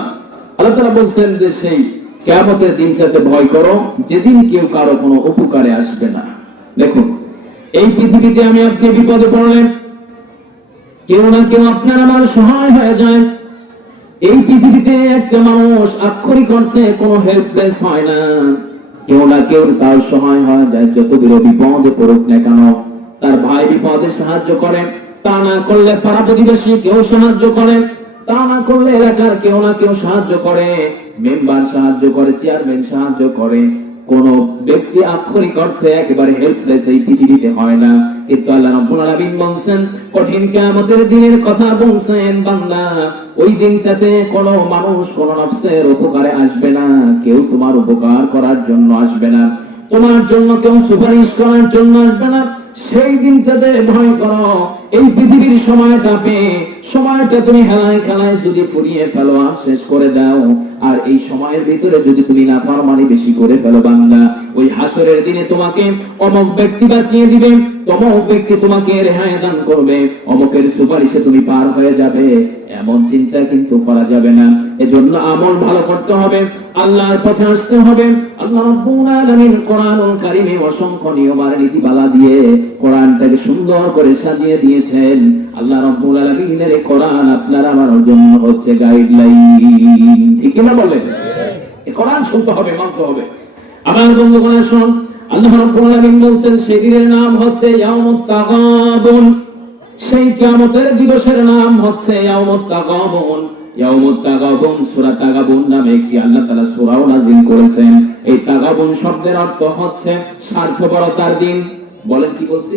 আল্লাহ তাআলা বলছেন যে সেই কিয়ামতের দিনটাতে ভয় করো যেদিন কেউ কারো কোনো উপকারে আসবে না। দেখুন, এই পৃথিবীতে আমি আপনি বিপদে পড়লে কেউ না কেউ আপনার আমার সহায় হয়ে যায়। এই পৃথিবীতে একটা মানুষ আক্ষরিক অর্থে কোনো হেল্পলেস হয় না, কেউ না কেউ তার সহায় হয়ে যায়। যত বড় বিপদে পড়ুক না কেন তার ভাই বিপদে সাহায্য করে, তা না করলে পাড়া প্রতিবেশী কেউ সাহায্য করে, তা না করলে এলাকার কেউ না কেউ সাহায্য করে, মেম্বার সাহায্য করে, চেয়ারম্যান সাহায্য করে। কোন ব্যক্তি আক্ষরিক অর্থে একেবারে হেল্পলেস এই পৃথিবীতে হয় না। কিন্তু আল্লাহ রাব্বুল আলামিন বলেন কঠিন কিয়ামতের দিনের কথা বলছেন বান্দা, ওই দিনটাতে কোন মানুষ কোন নফসের উপকারে আসবে না, কেউ তোমার উপকার করার জন্য আসবে না, তোমার জন্য কেউ সুপারিশ করার জন্য আসবে না। সেই দিনটাতে ভয় করো। এই পৃথিবীর সময়টা তুমি হেলায় খেলায় যদি ফুরিয়ে ফেলো আর শেষ করে দাও, আর এই সময়ের ভিতরে যদি তুমি নাফরমানি বেশি করে ফেলো বান্দা, ওই হাসরের দিনে তোমাকে অমুক ব্যক্তি বাঁচিয়ে দিবে, তমুক ব্যক্তি তোমাকে রেহাই দান করবে, অমুকের সুপারিশে তুমি পার হয়ে যাবে, এমন চিন্তা কিন্তু করা যাবে না। এজন্য আমল ভালো করতে হবে, আল্লাহর পথে আসতে হবে। আল্লাহ রাব্বুল আলামিন কোরআনুল কারীমে অসংখ্য নিয়ম আর নীতিমালা দিয়ে কোরআনটাকে সুন্দর করে সাজিয়ে দিয়েছেন। আল্লাহ রাব্বুল আলামিনের এই কোরআন আপনার আমার জন্য হচ্ছে গাইডলাইন, ঠিক না বলেন? এই কোরআন শুনতে হবে, মানতে হবে। আমার বন্ধুগণ শুনুন, আল্লাহ রাব্বুল আলামিন বলেন সেই দিনের নাম হচ্ছে ইয়াউমুত তাগাবুন, সেই কিয়ামতের দিবসের নাম হচ্ছে ইয়াউমুত তাগাবুন। ইয়াউমুত তাগাবুন সূরা তাগাবুন নামে একটি আল্লাহ তাআলা সূরাও নাযিল করেছেন। এই তাগাবুন শব্দের অর্থ হচ্ছে স্বার্থপরতার দিন। বলেন কি বলছি?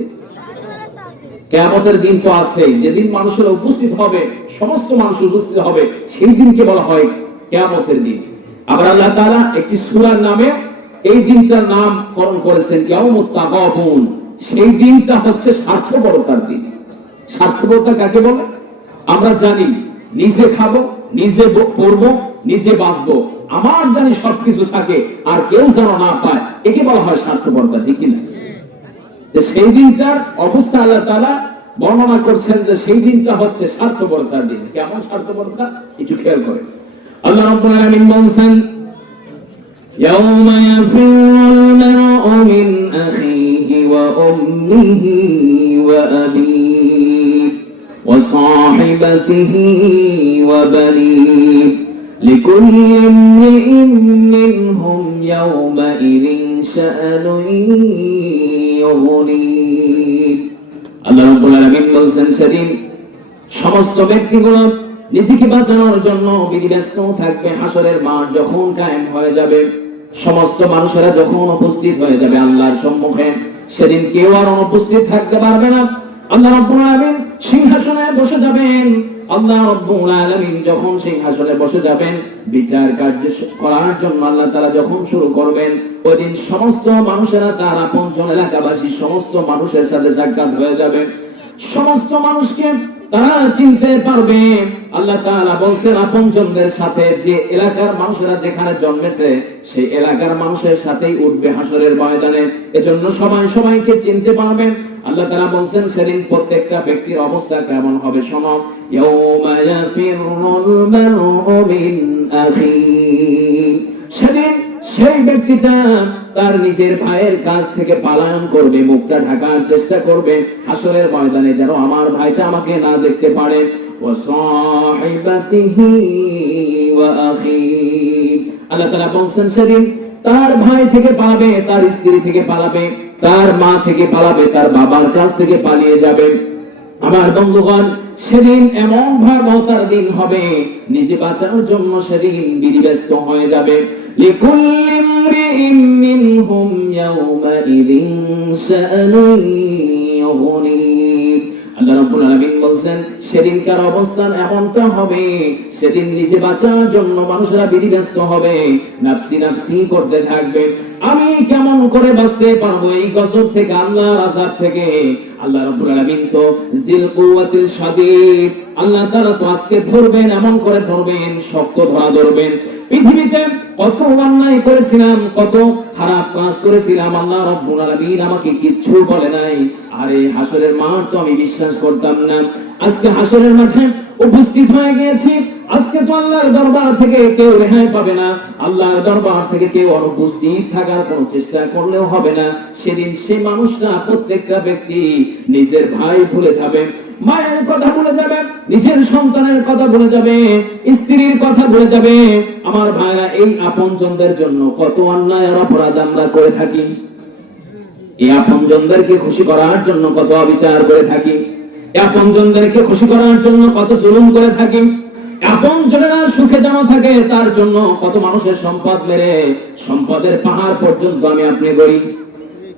কিয়ামতের দিন তো আছে, যেদিন মানুষের উপস্থিত হবে, সমস্ত মানুষ উপস্থিত হবে, সেই দিনকে বলা হয় কিয়ামতের দিন। আবার আল্লাহ তাআলা একটি সূরার নামে এই দিনটার নামকরণ করেছেন ইয়াউমুত তাগাবুন। সেই দিনটা হচ্ছে স্বার্থপরতার দিন। স্বার্থপরতা কাকে বলে? আমরা জানি নিজে খাবো, নিজে পড়বো, নিজে বাঁচবো, আমার জানি সবকিছু থাকে আর কেউ যেন না পায়, একে বলা হয় স্বার্থপরতা, ঠিক না? সেই দিনটার অবস্থা আল্লাহ তাআলা বর্ণনা করছেন যে সেই দিনটা হচ্ছে স্বার্থপরতার দিন। কেমন স্বার্থপরতা একটু খেয়াল করে। আল্লাহ রাব্বুল আলামিন বলেন ইয়াউমা ইয়াফিরুল মার'উ মিন আখিহি ওয়া উম্মিহি ওয়া আবিহি ওয়া সাহিবাতিহি ওয়া বানিহি লিকুল্লি ইমরিইন মিনহুম ইয়াউমাইযিন শাআনুন ইউগনিহি। আল্লাহ রাব্বুল আলামিন বলেন সেদিন সমস্ত ব্যক্তিগুলো নিজেকে বাঁচানোর জন্য বিধিব্যস্ত থাকবে। হাসরের মাঠ যখন কায়েম হয়ে যাবে, সমস্ত মানুষেরা যখন উপস্থিত হয়ে যাবে আল্লাহর সম্মুখে, সেদিন কেউ আর অনুপস্থিত থাকতে পারবে না। আল্লাহ রাব্বুল আলামিন সিংহাসনে বসে যাবেন। আল্লাহ রাব্বুল আলামিন যখন সিংহাসনে বসে যাবেন, বিচার কার্য করার জন্য আল্লাহ তাআলা যখন শুরু করবেন, ওই দিন সমস্ত মানুষেরা তার আপনজন এলাকাবাসী সমস্ত মানুষের সাথে সাক্ষাৎ হয়ে যাবে। সমস্ত মানুষকে তারা চিনতে পারবে। আল্লাহ তাআলা বলছেন আপনজনদের সাথে, যে এলাকার মানুষেরা যেখানে জন্মেছে সেই এলাকার মানুষের সাথেই উঠবে হাসরের ময়দানে। এজন্য সবাই সবাইকে চিনতে পারবেন। আল্লাহ তাআলা বলছেন সেদিন প্রত্যেকটা ব্যক্তির অবস্থা কেমন হবে শোনো। ইয়াউমা ইয়াফিরুল মার'উ মিন আখিহি, সেদিন সেই ব্যক্তিটা তার নিজের ভাইয়ের কাছ থেকে পালায়ন করবে, মুখটা ঢাকার চেষ্টা করবে হাসরের ময়দানে, যেন আমার ভাইটা আমাকে না দেখতে পারে। ওয়া সাহিবাতিহি ওয়া আখিহি, আল্লাহ তাআলা বলেন সেদিন তার ভাই থেকে পালাবে, তার স্ত্রী থেকে পালাবে, তার মা থেকে পালাবে, তার বাবার কাছ থেকে পালিয়ে যাবে। আমার বন্ধুগণ, সেদিন এমন ভয়াবহতার দিন হবে, নিজে বাঁচানোর জন্য সেদিন বিধিব্যস্ত হয়ে যাবে। লিকুল্লি ইমরিইন মিনহুম ইয়াউমাইযিন শাআনুন ইউগনিহি। আল্লাহ রাব্বুল আলামিন বলছেন সেদিনকার অবস্থান এমনটা হবে, সেদিন নিজে বাঁচার জন্য মানুষেরা বিধিব্যস্ত হবে, নাফসি নাফসি করতে থাকবে। আমি কেমন করে বাঁচতে পারবো এই গজব থেকে, আল্লাহর আযাব থেকে? আল্লাহ রাব্বুল আলামিন তো জিল কুওয়াতিল শাদীদ, আল্লাহ তাআলা তো আজকে ধরবেন, এমন করে ধরবেন, শক্ত ধরা ধরবেন। পৃথিবীতে কত অন্যায় করেছিলাম, কত খারাপ কাজ করেছিলাম, আল্লাহ রাব্বুল আলামিন আমাকে কিচ্ছু বলে নাই। আরে হাসরের মাঠ তো আমি বিশ্বাস করতাম না, আজকে হাসরের মাঠে উপস্থিত হয়ে গিয়েছি। আজকে তো আল্লাহর দরবার থেকে কেউ রেহাই পাবে না, আল্লাহর দরবার থেকে কেউ অনুপস্থিত থাকার কোনো চেষ্টা করলেও হবে না। সেদিন সেই মানুষরা, প্রত্যেকটা ব্যক্তি নিজের ভাই ভুলে যাবে, মায়ের কথা ভুলে যাবে, নিজের সন্তানের কথা ভুলে যাবে, স্ত্রীর কথা ভুলে যাবে। আমার ভাইরা, এই আপনজনদের জন্য কত অন্যায় আর অপরাধ আমরা করে থাকি। এই আপনজনদেরকে খুশি করার জন্য কত অবিচার করে থাকি, আপনজনদেরকে খুশি করার জন্য কত জুলুম করে থাকি। আপনজনেরা সুখে যেন থাকে তার জন্য কত মানুষের সম্পদ মেরে সম্পদের পাহাড় পর্যন্ত আমি আপনি করি।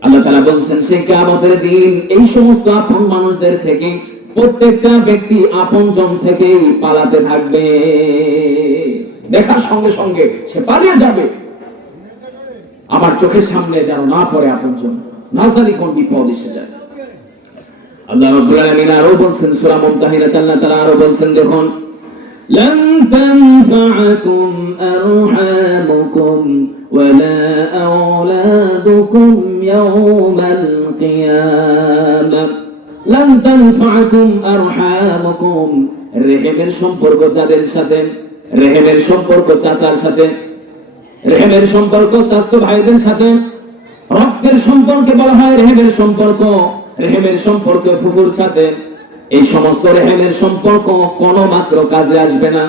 আল্লাহ তাআলা বলছেন সেই কিয়ামতের দিন এই সমস্ত আপন মানুষদের থেকে প্রত্যেকটা ব্যক্তি আপনজন থেকে পালাতে থাকবে, দেখার সঙ্গে সঙ্গে সে পালিয়ে যাবে। আমার চোখের সামনে যেন না পড়ে আপনজন, না জানি কোন বিপদ এসে যায়। আল্লাহ রাব্বুল আলামিন আরো বলছেন সূরা মুমতাহিনাতে, আল্লাহ তাআলা আরো বলছেন, দেখুন, لن تنفعكم أرحامكم ولا أولادكم يوم القيامة لن تنفعكم أرحامكم রেহেমের সম্পর্ক যাদের সাথে, রেহেমের সম্পর্ক চাচার সাথে, রেহেমের সম্পর্ক চাচাতো ভাইদের সাথে, রক্তের সম্পর্কে বলা হয় রেহেমের সম্পর্ক, রেহেমের সম্পর্ক ফুফুর সাথে। এই সমস্ত রেহেমের সম্পর্ক কোনো মাত্র কাজে আসবে না,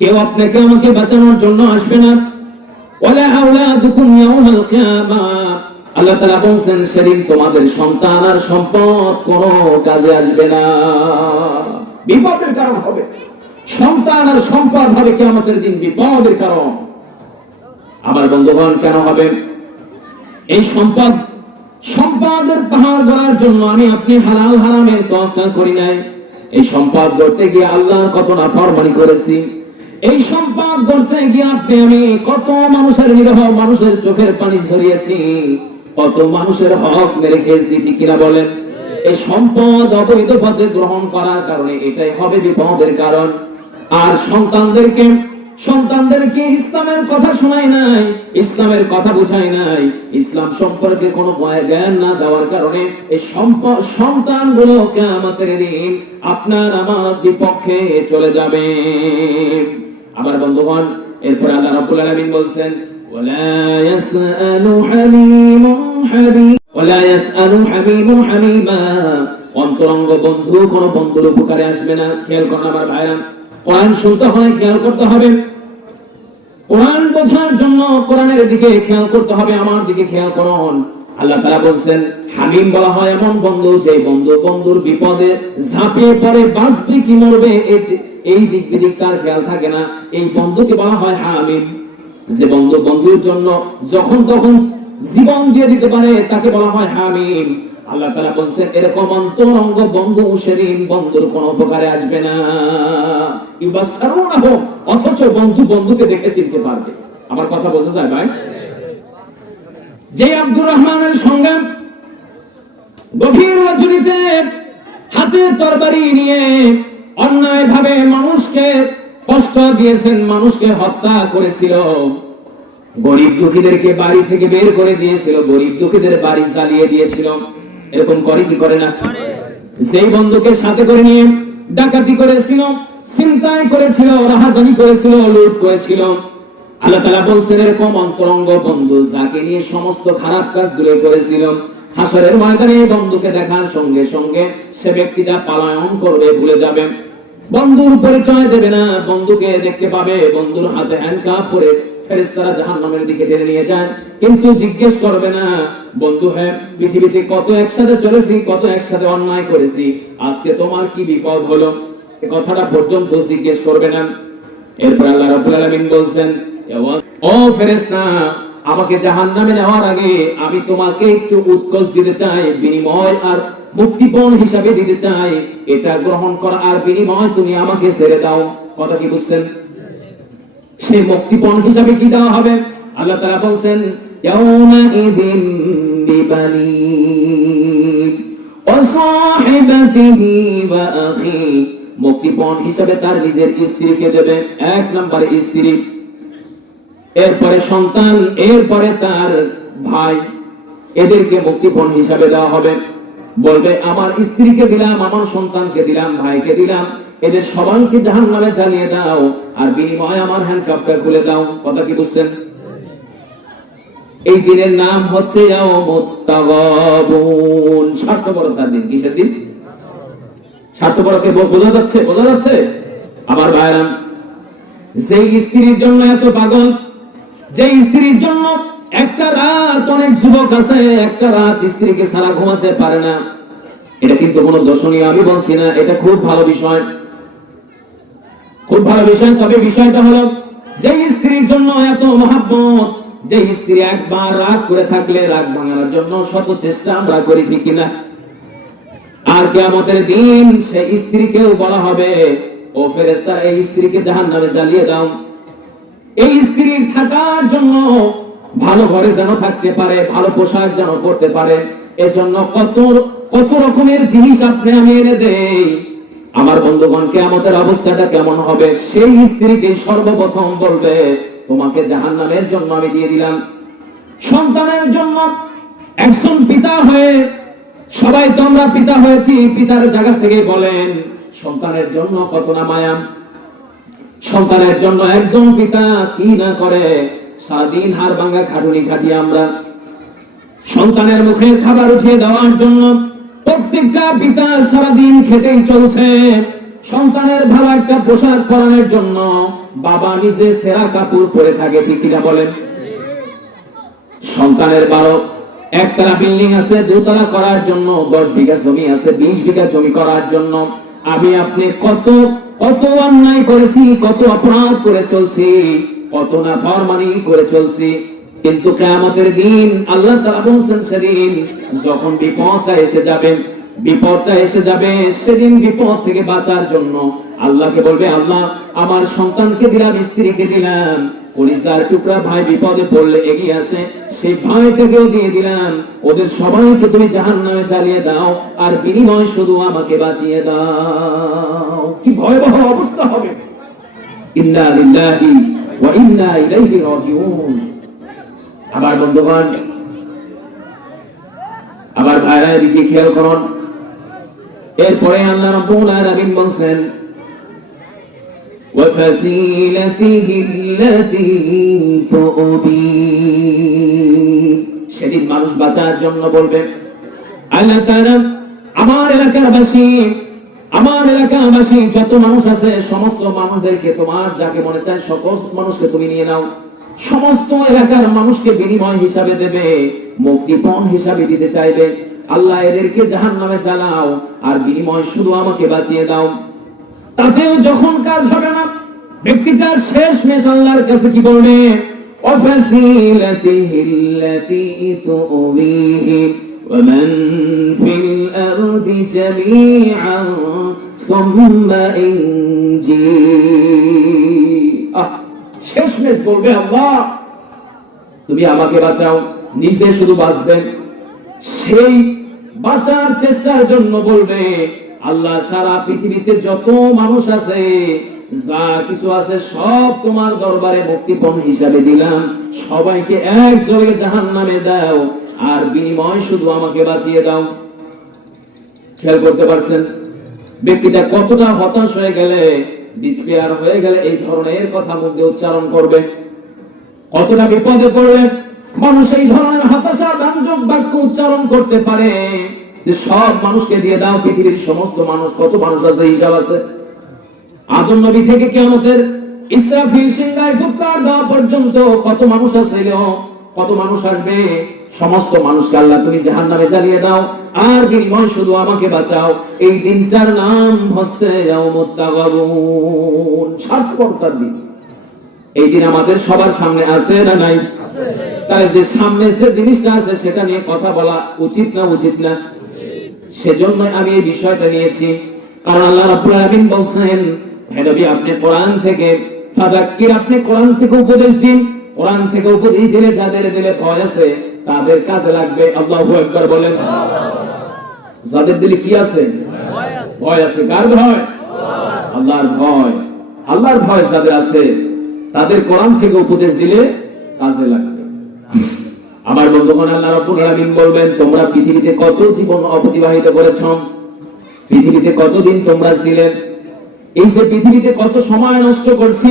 কেউ আপনাকে আমাকে বাঁচানোর জন্য আসবে না। ওয়ালা আওলাদুকুম ইয়াউমাল কিয়ামা, আল্লাহ তাআলা বলেন সেদিন তোমাদের সন্তান আর সম্পদ কোনো কাজে আসবে না, বিপদের কারণ হবে। সন্তান আর সম্পদ হবে কিয়ামতের দিন বিপদের কারণ। আমার বন্ধুগণ, কেন হবে? এই সম্পদের পাহাড় গড়ার জন্য আমি আপনি হালাল হারামের তোয়াক্কা করি নাই। এই সম্পদ গড়তে গিয়ে আল্লাহর কত নাফরমানি করেছি। এই সম্পদ গড়তে গিয়ে আপনি আমি কত মানুষের নিরহ মানুষের চোখের পানি ঝরিয়েছি, কত মানুষের হক মেরে খেয়েছি, ঠিক কিনা বলেন? এই সম্পদ অবৈধ পথে গ্রহণ করার কারণে এটাই হবে বিপদের কারণ। আর সন্তানদেরকে ইসলামের কথা শোনায় নাই, ইসলামের কথা বোঝায় নাই, ইসলাম সম্পর্কে কোনো জ্ঞান না দেওয়ার কারণে এই সন্তানগুলো কিয়ামতের দিন আপনার আমার বিপক্ষে চলে যাবে। আমার বন্ধুগণ, এরপর আল্লাহ রাব্বুল আলামিন বলছেন, ওয়ালা ইয়াসআলু হামিমুন হাবিব, ওয়ালা ইয়াসআলু হামিমুন হামিমা, অন্তরঙ্গ বন্ধু কোন বন্ধুর উপকারে আসবে না। খেয়াল করুন আমার ভাইরা, কোরআন শুনতে হয়, খেয়াল করতে হবে। কোরআন বোঝার জন্য কোরআনের দিকে খেয়াল করতে হবে, আমার দিকে খেয়াল করুন। আল্লাহ তাআলা বলেন হামিম বলা হয় এমন বন্ধু যে বন্ধুর বিপদে ঝাঁপিয়ে পড়ে, বাঁচবে কি মরবে এই দিক বিদিক তার খেয়াল থাকে না, এই বন্ধুকে বলা হয় হামিম। যে বন্ধুর জন্য যখন তখন জীবন দিয়ে দিতে পারে তাকে বলা হয় হামিম। আল্লাহ তাআলা বলেন এরকম অন্তরঙ্গ বন্ধু সেদিন বন্ধুর কোনো উপকারে আসবে না। ইবাসারুনাহু, অথচ বন্ধুকে দেখে চিনতে পারবে। আমার কথা বোঝা যায় ভাই? যে আব্দুর রহমানের সঙ্গে গভীর রজনীতে হাতে তরবারি নিয়ে অন্যায় ভাবে মানুষকে কষ্ট দিয়েছেন, মানুষকে হত্যা করেছিল, গরিব দুঃখীদেরকে বাড়ি থেকে বের করে দিয়েছিল, গরিব দুঃখীদের বাড়ি জ্বালিয়ে দিয়েছিল, এরকম করে কি করে না? সেই বন্ধুকে সাথে করে নিয়ে ডাকাতি করেছিল, ছিনতাই করেছিল, রাহাজানি করেছিল, লুট করেছিল। আল্লাহ তাআলা বলছেন এরকম অন্তরঙ্গ বন্ধু যাকে নিয়ে সমস্ত খারাপ কাজগুলো করেছিল, হাসরের ময়দানে এই বন্ধুকে দেখার সঙ্গে সঙ্গে সে ব্যক্তিটা পলায়ন করবে, ভুলে যাবে, বন্ধুর পরিচয় দেবে না। বন্ধুকে দেখতে পাবে, বন্ধুর হাতে হ্যান্ডকাপ পরে ফেরেশতারা জাহান্নামের দিকে টেনে নিয়ে যায়, কিন্তু জিজ্ঞেস করবে না বন্ধু হ্যাঁ পৃথিবীতে কত একসাথে চলেছি, কত একসাথে অন্যায় করেছি, আজকে তোমার কি বিপদ হলো, এই কথাটা পর্যন্ত জিজ্ঞেস করবে না। এরপর আল্লাহ রাব্বুল আলামিন বলছেন ও ফেরেশতা, আমাকে জাহান্নামে নেওয়ার আগে আমি তোমাকে একটু উৎকোচ দিতে চাই, বিনিময় আর মুক্তিপণ হিসাবে দিতে চাই, এটা গ্রহণ করা আর বিনিময় তুমি আমাকে ছেড়ে দাও। কথা কি বুঝছেন? সেই মুক্তিপণ হিসাবে কি দেওয়া হবে? আল্লাহ তাআলা বলছেন ইয়াউমাইযিন বিবানি ওয়া সাহিবাতিহি ওয়া আখি, মুক্তিপণ হিসাবে তার নিজের স্ত্রীকে দেবে, এক নম্বরে স্ত্রী, এরপরে সন্তান, এরপরে তার ভাই, এদেরকে মুক্তিপণ হিসাবে দেওয়া হবে। বলবে আমার স্ত্রীকে দিলাম, আমার সন্তানকে দিলাম, ভাইকে দিলাম, এদের সবাইকে জাহান্নামে জ্বালিয়ে দাও আর বিনিময়ে আমার হ্যান্ডকাপটা খুলে দাও। কথা কি বুঝছেন? এই দিনের নাম হচ্ছে ইয়াউমুত তাগাবুন, স্বার্থপরতার দিন। কিসের দিন? স্বার্থপরকে বোঝা যাচ্ছে? বোঝা যাচ্ছে আমার ভাইরা? যে স্ত্রীর জন্য এত পাগল, যে স্ত্রীর জন্য একটা রাত, অনেক যুবক আছে একটা রাত স্ত্রীকে ছাড়া ঘুমাতে পারে না, এটা কিন্তু কোনো দর্শনীয় আমি বলছি না, এটা খুব ভালো বিষয়, খুব ভালো বিষয়। তবে বিষয়টা হলো যে স্ত্রীর জন্য এত মহাব্বত, যে স্ত্রী একবার রাগ করে থাকলে রাগ ভাঙানোর জন্য শত চেষ্টা আমরা করি, ঠিক কিনা? আর কিয়ামতের দিন সেই স্ত্রীকেও বলা হবে ও ফেরেশতা এই স্ত্রীকে জাহান্নামে জ্বালিয়ে দাও। এই স্ত্রীর থাকার জন্য ভালো ঘরে যেন থাকতে পারে, ভালো পোশাক যেন পরতে পারে, এজন্য কত কত রকমের জিনিস আপনি আমি এনে দেই। আমার বন্ধুগণ, কিয়ামতের অবস্থাটা কেমন হবে? সেই স্ত্রীকে সর্বপ্রথম বলবে তোমাকে জাহান্নামের জন্য আমি দিয়ে দিলাম। সন্তানের জন্য একজন পিতা হয়ে, সবাই তো আমরা পিতা হয়েছি, পিতার জায়গা থেকে বলেন সন্তানের জন্য কত না মায়া। সন্তানের জন্য একজন পিতা কি না করে, সারাদিন হাড় ভাঙা খাটুনি খাটি আমরা। সন্তানের মুখে খাবার উঠিয়ে দেওয়ার জন্য প্রত্যেকটা পিতা সারাদিন খেটেই চলছে। সন্তানের ভালো একটা পোশাক পরানোর জন্য বাবা নিজে সেরা কাপড় পরে থাকে, ঠিক কিনা বলেন? সন্তানের 12 একতলা বিল্ডিং আছে, দোতলা করার জন্য 10 বিঘা জমি আছে, 20 বিঘা জমি করার জন্য আমি আপনি কত কত অন্যায় করেছি, কত অপরাধ করে চলছি, কত নাফরমানি করে চলছি। কিন্তু কিয়ামতের দিন আল্লাহ তাআলা বলেন সেদিন যখন বিপদটা এসে যাবে, বিপদটা এসে যাবে, সেদিন বিপদ থেকে বাঁচার জন্য আল্লাহকে বলবে আল্লাহ আমার সন্তানকে দিলাম, স্ত্রীকে দিলাম, কলিজার টুকরা ভাই বিপদে পড়লে এগিয়ে আসে, সেই ভাইটাকেও দিয়ে দিলাম, ওদের সবাইকে তুমি জাহান্নামে জ্বালিয়ে দাও আর বিনিময় শুধু আমাকে বাঁচিয়ে দাও। কি ভয়াবহ অবস্থা হবে! ইন্না লিল্লাহি ওয়া ইন্না ইলাইহি রাজিউন। আবার বন্ধুগণ, আবার ভাইরা এদিকে খেয়াল করুন। এরপরে আল্লাহ রাব্বুল আলামিন বলেন وَفَصِيلَتِهِ الَّتِي تُؤْوِيهِ, সেদিন মানুষ বাঁচার জন্য বলবে আল্লাহ তাআলা আমার এলাকাবাসী, আমার এলাকাবাসী যত মানুষ আছে সমস্ত মানুষদেরকে তোমার যাকে মনে চায় সকল মানুষকে তুমি নিয়ে নাও। সমস্ত এলাকার মানুষকে বিনিময় হিসাবে দেবে, মুক্তিপণ হিসাবে দিতে চাইবে। আল্লাহ এদেরকে জাহান্নামে চালাও আর বিনিময় শুধু আমাকে বাঁচিয়ে দাও। তাতেও যখন কাজ হবে না, ব্যক্তিটা শেষমেশ আল্লাহর কাছে কি বলবে? وَفَصِيلَتِهِ الَّتِي تُؤْوِيهِ وَمَنْ فِي الْأَرْضِ جَمِيعًا ثُمَّ يُنْجِيهِ। শেষমেশ বলবে আল্লাহ তুমি আমাকে বাঁচাও, নিজে শুধু বাঁচবেন। সেই বাঁচার চেষ্টার জন্য বলবে আল্লাহ সারা পৃথিবীতে যত মানুষ আছে, যা কিছু আছে সব তোমার দরবারে মুক্তিপণ হিসাবে দিলাম, সবাইকে একযোগে জাহান্নামে দাও আর বিনিময় শুধু আমাকে বাঁচিয়ে দাও। খেয়াল করতে পারছেন ব্যক্তিটা কতটা হতাশ হয়ে গেলে, ডিসপেয়ার হয়ে গেলে এই ধরনের কথা মুখে উচ্চারণ করবে? কতটা বিপদে পড়লে মানুষ এই ধরনের হতাশা ব্যঞ্জক বাক্য উচ্চারণ করতে পারে যে সব মানুষকে দিয়ে দাও, পৃথিবীর সমস্ত মানুষ, কত মানুষ আছে হিসাব আছে। আদম নবী থেকে কিয়ামতের ইসরাফিল সিংহায় ফুৎকার দেওয়া পর্যন্ত কত মানুষ আছে, কত মানুষ আসবে, সমস্ত মানুষকে আল্লাহ তুমি জাহান্নামে জ্বালিয়ে দাও আর বিনিময় শুধু আমাকে বাঁচাও। এই দিনটার নাম হচ্ছে ইয়াউমুত তাগাবুন, স্বার্থপরতার দিন। এই দিন আমাদের সবার সামনে আছে না নাই? তাই যে সামনে যে জিনিসটা আছে সেটা নিয়ে কথা বলা উচিত না উচিত না? সেজন্য আমি এই বিষয়টা নিয়েছি। কারণ আল্লাহ রাব্বুল আলামিন বলছেন, হে নবী আপনি কোরআন থেকে ফাযাক্কির, আপনি কোরআন থেকে উপদেশ দিন। কোরআন থেকে উপদেশ দিলে যাদের দিলে ভয় আছে তাদের কাজে লাগবে। আল্লাহু আকবার বলেন। যাদের দিলে কি আছে? ভয় আছে। কার ভয়? আল্লাহর ভয়। আল্লাহর ভয় যাদের আছে তাদের কোরআন থেকে উপদেশ দিলে কাজে লাগবে। আমার বন্ধুগণ, আল্লাহ রাব্বুল আলামিন বলবেন, তোমরা পৃথিবীতে কত জীবন অতিবাহিত করেছো, পৃথিবীতে কতদিন তোমরা ছিলে, এই যে পৃথিবীতে কত সময় নষ্ট করছি,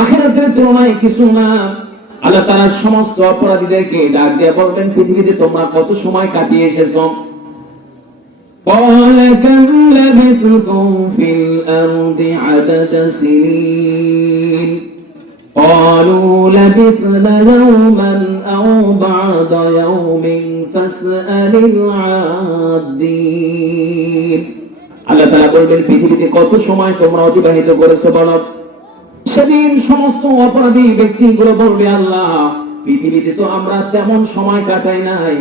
আখিরাতের তুলনায় কিছু না। আল্লাহ তাআলা সমস্ত অপরাধীদেরকে ডাক দিয়ে বলবেন, পৃথিবীতে তোমরা কত সময় কাটিয়ে এসেছো। قال كم لبثتم في الأرض عدد سنين قالوا لبثنا يوما أو بعض يوم فاسأل العادين। আল্লাহ তাআলা বলবেন, পৃথিবীতে কত সময় তোমরা অতিবাহিত করেছো বলো। সেদিন সমস্ত অপরাধী ব্যক্তিগুলো বলবে, আল্লাহ পৃথিবীতে তো আমরা তেমন সময় কাটাই নাই,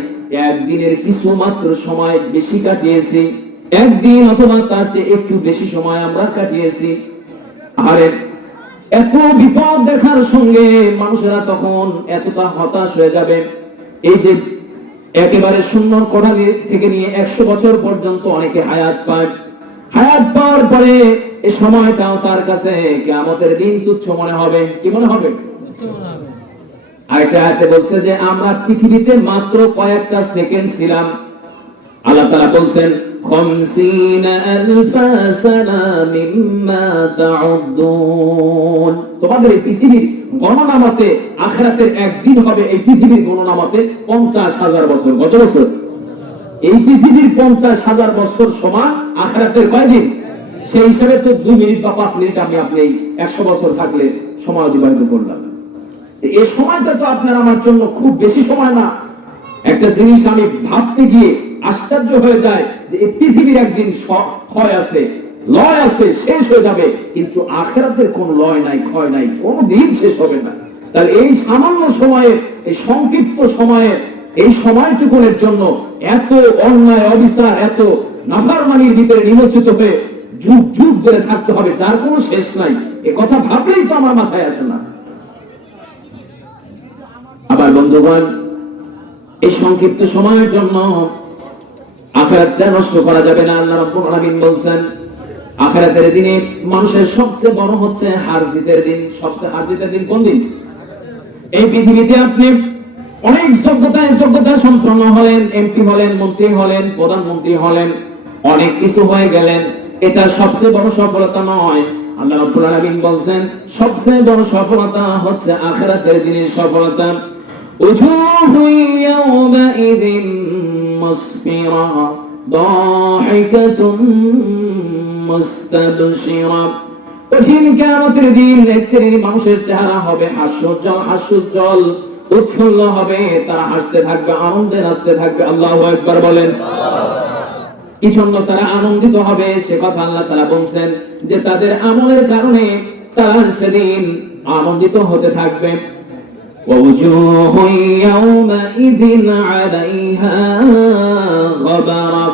একদিনের কিছু মাত্র সময় বেশি কাটিয়েছি, একদিন অথবা তার চেয়ে একটু বেশি সময় আমরা কাটিয়েছি। আর এত বিপদ দেখার সঙ্গে মানুষেরা তখন এতটা হতাশ হয়ে যাবে। এই যে একেবারে শূন্য কোঠালি থেকে নিয়ে 100 বছর পর্যন্ত অনেকে হায়াত পায়, হায়াত পাওয়ার পরে এই সময়টাও তার কাছে কিয়ামতের দিন তুচ্ছ মনে হবে। কি মনে হবে? আরেকটা আয়াতে বলছে যে আমরা পৃথিবীতে মাত্র কয়েকটা সেকেন্ড ছিলাম। আল্লাহ তাআলা বলছেন, 50,000 সানা মিম্মা তাউদ্দুন। তোমাদের এই পৃথিবীর গণনা মতে আখিরাতের একদিন হবে এই পৃথিবীর গণনা মতে 50,000 বছর। কত বছর? এই পৃথিবীর 50,000 বছর সমান আখিরাতের কয়দিন? সেই হিসাবে তো 2 মিনিট বা 5 মিনিট আমি আপনি 100 বছর থাকলে সময় অতিবাহিত করলাম। এই সময়টা তো আপনার আমার জন্য খুব বেশি সময় না। একটা জিনিস আমি ভাবতে গিয়ে আশ্চর্য হয়ে যায় যে এই পৃথিবীর একদিন ক্ষয় আছে, লয় আছে, শেষ হয়ে যাবে, কিন্তু আখিরাতের কোনো লয় নাই, ক্ষয় নাই, কোনো দিন শেষ হবে না। তাহলে এই সামান্য সময়ে, এই সংক্ষিপ্ত সময়ে, এই সময়টুকুনের জন্য এত অন্যায় অবিচার, এত নাফরমানির ভিতরে নিমজ্জিত হয়ে যুগ যুগ ধরে থাকতে হবে, যার কোনো শেষ নাই। এ কথা ভাবলেই তো আমার মাথায় আসে না। আবার বন্ধুগণ, এই সংক্ষিপ্ত সময়ের জন্য আখিরাতটা নষ্ট করা যাবে না। আল্লাহ রাব্বুল আলামিন বলছেন, আখিরাতের দিনে মানুষের সবচেয়ে বড় হচ্ছে হার জিতের দিন। সবচেয়ে হার জিতের দিন কোন দিন? এই পৃথিবীতে আপনি অনেক যোগ্যতা সম্পন্ন হলেন, এমপি হলেন, মন্ত্রী হলেন, প্রধানমন্ত্রী হলেন, অনেক কিছু হয়ে গেলেন, এটা সবচেয়ে বড় সফলতা নয়। আল্লাহ রাব্বুল আলামিন বলছেন, সবচেয়ে বড় সফলতা হচ্ছে আখিরাতের দিনের সফলতা। উজুহু ইয়াওমাইযিন মুসফিরা দাহিকাতুন মুস্তাবশিরা। কঠিন কিয়ামতের দিন এক শ্রেণীর মানুষের চেহারা হবে হাস্যোজ্জ্বল, উৎফুল্ল হবে, তারা হাসতে থাকবে, আনন্দে নাচতে থাকবে। আল্লাহু আকবার বলেন। কি জন্য তারা আনন্দিত হবে সে কথা আল্লাহ তাআলা বলছেন যে তাদের আমলের কারণে তারা সেদিন আনন্দিত হতে থাকবে। ওয়াজুহু ইয়াওমাইযিন আলাইহা গাবারা।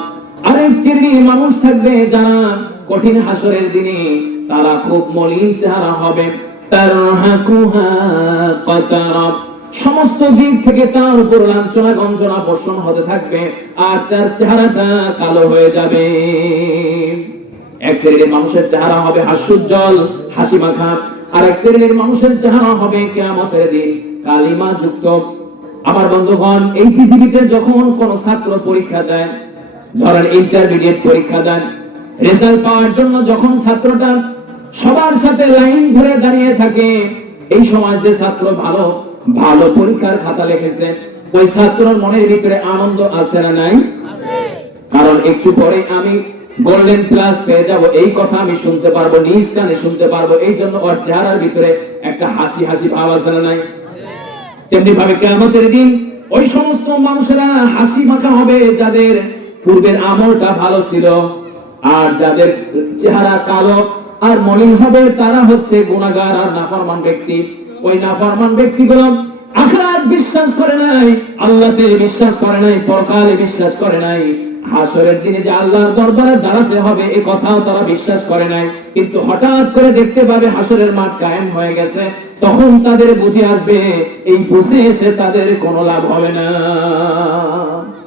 আরেক শ্রেণীর মানুষ থাকবে যারা কঠিন হাসরের দিনে তারা খুব মলিন চেহারা হবে। তারহাকুহা কাতারা। সমস্ত দিক থেকে তার উপর লাঞ্ছনা গঞ্জনা বর্ষণ হতে থাকবে, আর তার চেহারাটা কালো হয়ে যাবে। এক শ্রেণীর মানুষের চেহারা হবে হাস্যোজ্জ্বল, হাসি মাখা, আর এক শ্রেণীর মানুষের চেহারা হবে কিয়ামতের দিন কালিমা যুক্ত। আমার বন্ধুগণ, এই পৃথিবীতে যখন কোন ছাত্র পরীক্ষা দেয়, ধরেন ইন্টারমিডিয়েট পরীক্ষা দেন, রেজাল্ট পাওয়ার জন্য যখন ছাত্রটা সবার সাথে লাইন ধরে দাঁড়িয়ে থাকে, এই সময় যে ছাত্র ভালো পরীক্ষার খাতা লিখেছে, ওই ছাত্রর মনের ভিতরে আনন্দ আছে না নাই? কারণ একটু পরে আমি গোল্ডেন প্লাস পেয়ে যাব, এই কথা আমি শুনতে পারবো, নিজ কানে শুনতে পারবো। এই জন্য ওর চেহারার ভিতরে একটা হাসি হাসি ভাব আছে না নাই? তেমনি ভাবে কিয়ামতের দিন ওই সমস্ত মানুষেরা হাসি মাখা হবে যাদের পূর্বের আমলটা ভালো ছিল, আর যাদের চেহারা কালো আর মলিন হবে তারা হচ্ছে গুনাহগার আর নাফরমান ব্যক্তি। ওই নাফরমান ব্যক্তিগুলো আখিরাত বিশ্বাস করে নাই, আল্লাহতে বিশ্বাস করে নাই, পরকালে বিশ্বাস করে নাই, হাসরের দিনে যে আল্লাহর দরবারে দাঁড়াতে হবে এই কথাও তারা বিশ্বাস করে নাই। কিন্তু হঠাৎ করে দেখতে পাবে হাসরের মাঠ কায়েম হয়ে গেছে, তখন তাদের বুঝে আসবে, এই বুঝে এসে তাদের কোনো লাভ হবে না।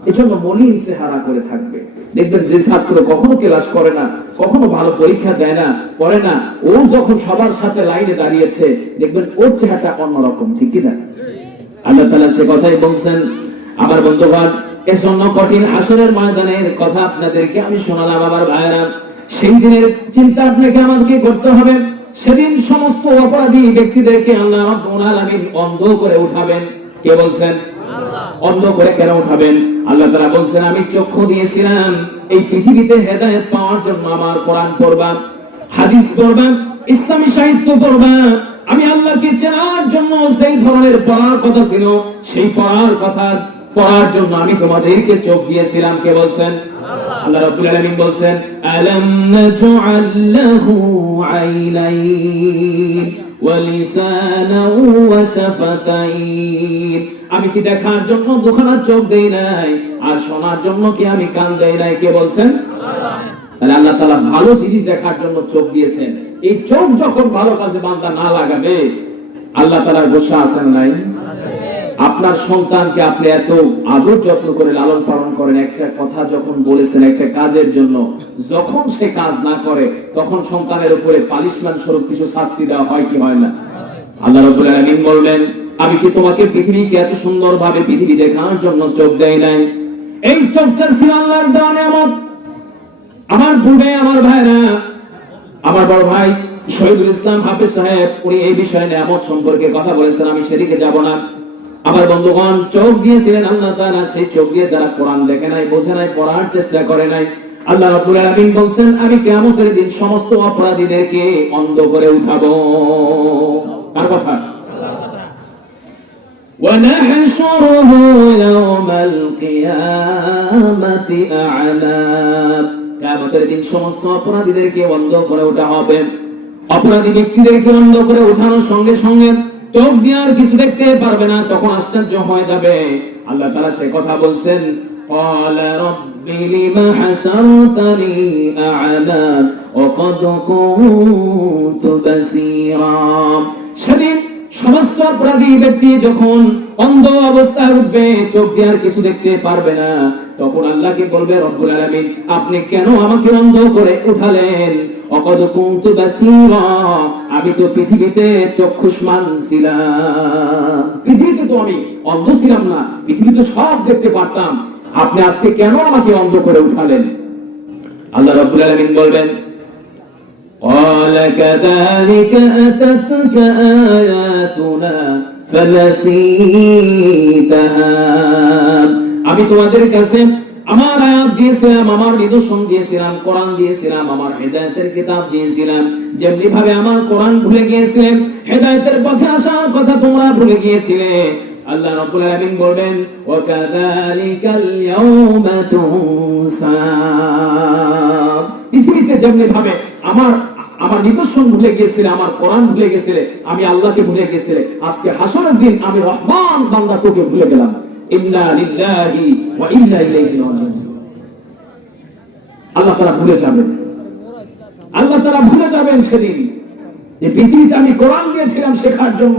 এজন্য মলিন চেহারা করে থাকবে। দেখবেন যে ছাত্র কখনো ক্লাস করে না, কখনো ভালো পরীক্ষা দেয় না, পড়ে না, ও যখন সবার সাথে লাইনে দাঁড়িয়েছে দেখবেন ওর চেহারাটা অন্যরকম, ঠিক কি না? আল্লাহ তাআলা সে কথাই বলছেন। আমার বন্ধুগণ, এজন্য কঠিন হাসরের ময়দানের কথা আপনাদেরকে আমি শোনালাম। আমার ভাইরা, সেই দিনের চিন্তা আপনাকে আমাকে করতে হবে। সেদিন সমস্ত অপরাধী ব্যক্তিদেরকে আল্লাহ রাব্বুল আলামিন অন্ধ করে উঠাবেন। কে বলছেন? অন্ধ করে কেন উঠাবেন? আল্লাহ তাআলা বলছেন, আমি চক্ষু দিয়েছিলাম এই পৃথিবীতে হেদায়েত পাওয়ার জন্য। আমার কোরআন পড়বা, হাদিস পড়বা, ইসলামী সাহিত্য পড়বা। আমি আল্লাহকে চেনার জন্য সেই ধরনের পড়ার কথা ছিল, সেই পড়ার কথা পড়ার জন্য আমি তোমাদেরকে চোখ দিয়েছিলাম। কে বলছেন? আল্লাহ রাব্বুল আলামিন বলছেন, আলাম নাজআল লাহু আইনাইন ওয়া লিসানান ওয়া শাফাতাইন। আমি কি দেখার জন্য দুখানা চোখ দেই নাই, আর শোনার জন্য কি আমি কান দেই নাই? কে বলছেন? তাহলে আল্লাহ তাআলা ভালো জিনিস দেখার জন্য চোখ দিয়েছেন। এই চোখ যখন ভালো কাজে বান্দা না লাগাবে, আল্লাহ তাআলার গোসা আছেন নাই? আপনার সন্তানকে আপনি এত আদর যত্ন করে লালন পালন করেন, একটা কথা যখন বলেছেন একটা কাজের জন্য, যখন সে কাজ না করে তখন সন্তানের উপরে পানিশমেন্ট স্বরূপ কিছু শাস্তি দেওয়া হয় কি হয় না? আল্লাহ রাব্বুল আলামিন বললেন, আমি কি তোমাকে পৃথিবীকে এত সুন্দরভাবে পৃথিবী দেখার জন্য চোখ দেই নাই? এই চোখটা ছিল আল্লাহর দেওয়া নিয়ামত। আমার পূর্বে আমার ভাইরা, আমার বড় ভাই শহীদুল ইসলাম হাফেজ সাহেব, উনি এই বিষয়ে নিয়ামত সম্পর্কে কথা বলেছেন, আমি সেদিকে যাব না। আমার বন্ধুগণ, চোখ দিয়েছিলেন আল্লাহ তাআলা, সেই চোখ দিয়ে যারা কোরআন দেখে নাই, বোঝে নাই, পড়ার চেষ্টা করে নাই, আল্লাহ রাব্বুল আলামিন বলছেন, আমি কিয়ামতের দিন সমস্ত অপরাধীদেরকে অন্ধ করে উঠাবো। কার কথা? وَنَحْشُرُهُ يَوْمَ الْقِيَامَةِ أَعْمَى। কিয়ামতের দিন সমস্ত অপরাধীদেরকে অন্ধ করে ওঠা হবে। অপরাধী ব্যক্তিদেরকে অন্ধ করে ওঠানোর সঙ্গে সঙ্গে চোখ দিয়ে আর কিছু দেখতে পারবে না, তখন আশ্চর্য হয়ে যাবে। আল্লাহ তাআলা সে কথা বলছেন, قال رب لم حشرتني أعمى وقد كنت بصيرا। সেদিন সমস্ত অপরাধী ব্যক্তি যখন অন্ধ অবস্থায় উঠবে, চোখ দিয়ে আর কিছু দেখতে পারবে না, তখন আল্লাহকে বলবে, রব্বুল আলামিন আপনি কেন আমাকে অন্ধ করে উঠালেন? ওয়াকাদ কুনতু বাসীরা, আমি তো পৃথিবীতে চক্ষুষ্মান ছিলাম, পৃথিবীতে তো আমি অন্ধ ছিলাম না, পৃথিবীতে সব দেখতে পারতাম, আপনি আজকে কেন আমাকে অন্ধ করে উঠালেন? আল্লাহ রাব্বুল আলামিন বলবেন, قال كذلك أتتك آياتنا فنسيتها। আমি তোমাদের কাছে আমার আয়াত দিয়েছিলাম, আমার নিদর্শন দিয়েছিলাম, কোরআন দিয়েছিলাম, আমার হেদায়েতের কিতাব দিয়েছিলাম। যেমনি ভাবে আমার কোরআন ভুলে গিয়েছিলে, হেদায়েতের পথে আসার কথা তোমরা ভুলে গিয়েছিলে। আল্লাহ রাব্বুল আলামিন বলেন, ওয়া কাযালিকাল ইয়াউমা তুনসা। পৃথিবীতে যেমনি ভাবে আমার নিদর্শন ভুলে গিয়েছিলে, আমার কোরআন ভুলে গিয়েছিলে, আমি আল্লাহকে ভুলে গিয়েছিলে, আজকে হাসরের দিন আমি রহমান বান্দা তোকে ভুলে গেলাম। ইন্না লিল্লাহি ওয়া ইন্না ইলাইহি রাজিউন। আল্লাহ তাআলা ভুলে যাবেন, আল্লাহ তাআলা ভুলে যাবেন সেদিন যে পৃথিবীতে আমি কোরআন দিয়েছিলাম শেখার জন্য,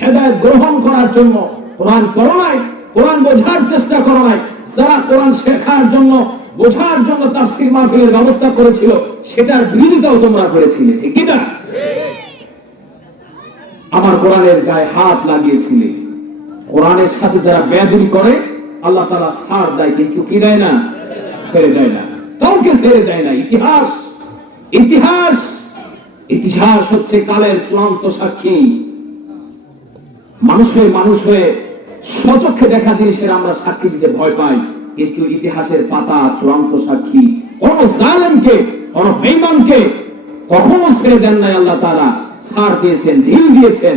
হেদায়েত গ্রহণ করার জন্য। কোরআন পড়ো নাই, কোরআন বোঝার চেষ্টা করো নাই। যারা কোরআন শেখার জন্য, বোঝার জন্য তাফসীর মাহফিলের ব্যবস্থা করেছিল, সেটার বিরোধিতাও তোমরা করেছিলে, ঠিক কি না? আমার কোরআনের গায়ে হাত লাগিয়েছিলে। কোরআনের সাথে যারা বেয়াদবি করে আল্লাহ তাআলা ছাড় দেয়, কিন্তু কি দেয় না? ছেড়ে দেয় না, কাউকে ছেড়ে দেয় না। ইতিহাস ইতিহাস ইতিহাস হচ্ছে কালের চূড়ান্ত সাক্ষী। মানুষ হয়ে স্বচক্ষে দেখা জিনিসের আমরা সাক্ষী দিতে ভয় পাই, কিন্তু ইতিহাসের পাতা চূড়ান্ত সাক্ষী। কোন জালেমকে, কোন বেঈমানকে কখনো ছেড়ে দেন নাই আল্লাহ তাআলা, ছাড় দিয়েছেন, ঢিল দিয়েছেন,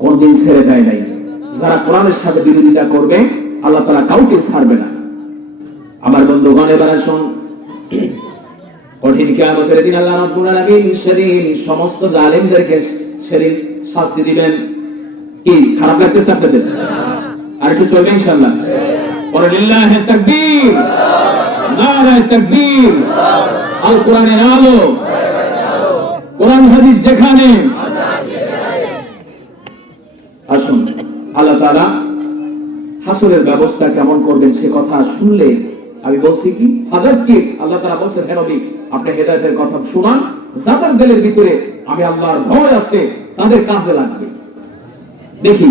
কোনদিন ছেড়ে দেয় নাই। যারা কোরআনের সাথে বিরোধিতা করবে আল্লাহ তাআলা কাউকে ছাড়বে না। আমার বন্ধুগণ, এবার আসুন, কঠিন কিয়ামতের দিন আল্লাহ রাব্বুল আলামিন সেদিন সমস্ত জালেমদেরকে সেদিন শাস্তি দিবেন। কি খারাপ লাগতেছে আপনাদের? আর একটু চলবে ইনশাআল্লাহ। পরে লিল্লাহি তাকবীর, নারায়ে তাকবীর। আল কোরআনের আলো, কোরআন হাদিস যেখানে। আসুন, আল্লাহ তাআলা হাসরের ব্যবস্থা কেমন করবেন সে কথা শুনলে আমি বলছি কি, ফাযাক্কির, আল্লাহ তাআলা বলছেন হে নবী আপনি হেদায়েতের কথা শুনান, যাদের দিলের ভিতরে আমি আল্লাহর ভয় আছে তাদের কাজে লাগবে। দেখি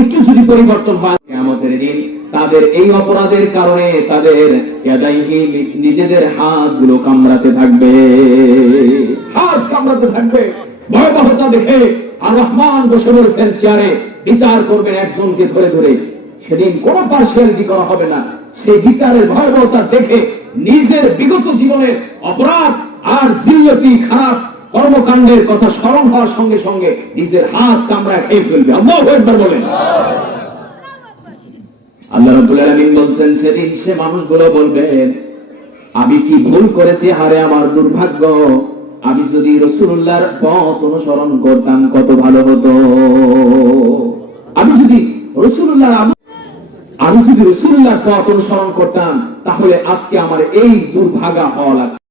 একটু যদি পরিবর্তন হয় কিয়ামতের দিন তাদের এই অপরাধের কারণে তাদের ইয়াদাইহি, নিজেদের হাতগুলো কামড়াতে থাকবে, হাত কামড়াতে থাকবে। ভয়াবহতা দেখে আর রহমান বসে বলেছেন চেয়ারে, বিচার করবেন একজনকে ধরে ধরে। সেদিন কোনো পার্সিয়ালিটি করা হবে না। সেই বিচারের ভয়াবহতা দেখে নিজের বিগত জীবনের অপরাধ আর জিল্লতি খারাপ কর্মকাণ্ডের কথা স্মরণ হওয়ার সঙ্গে সঙ্গে নিজের হাত কামড়ায় খেয়ে ফেলবে। আল্লাহু আকবার বলেন। আল্লাহ রাব্বুল আলামিন বলছেন সেদিন সে মানুষগুলো বলবে আমি কি ভুল করেছি, হারে আমার দুর্ভাগ্য, আমি যদি রাসূলুল্লাহর পথ অনুসরণ করতাম কত ভালো হতো। আমি যদি রাসূলুল্লাহর পথ অনুসরণ করতাম তাহলে আজকে আমার এই দুর্ভাগা হওয়া লাগতো।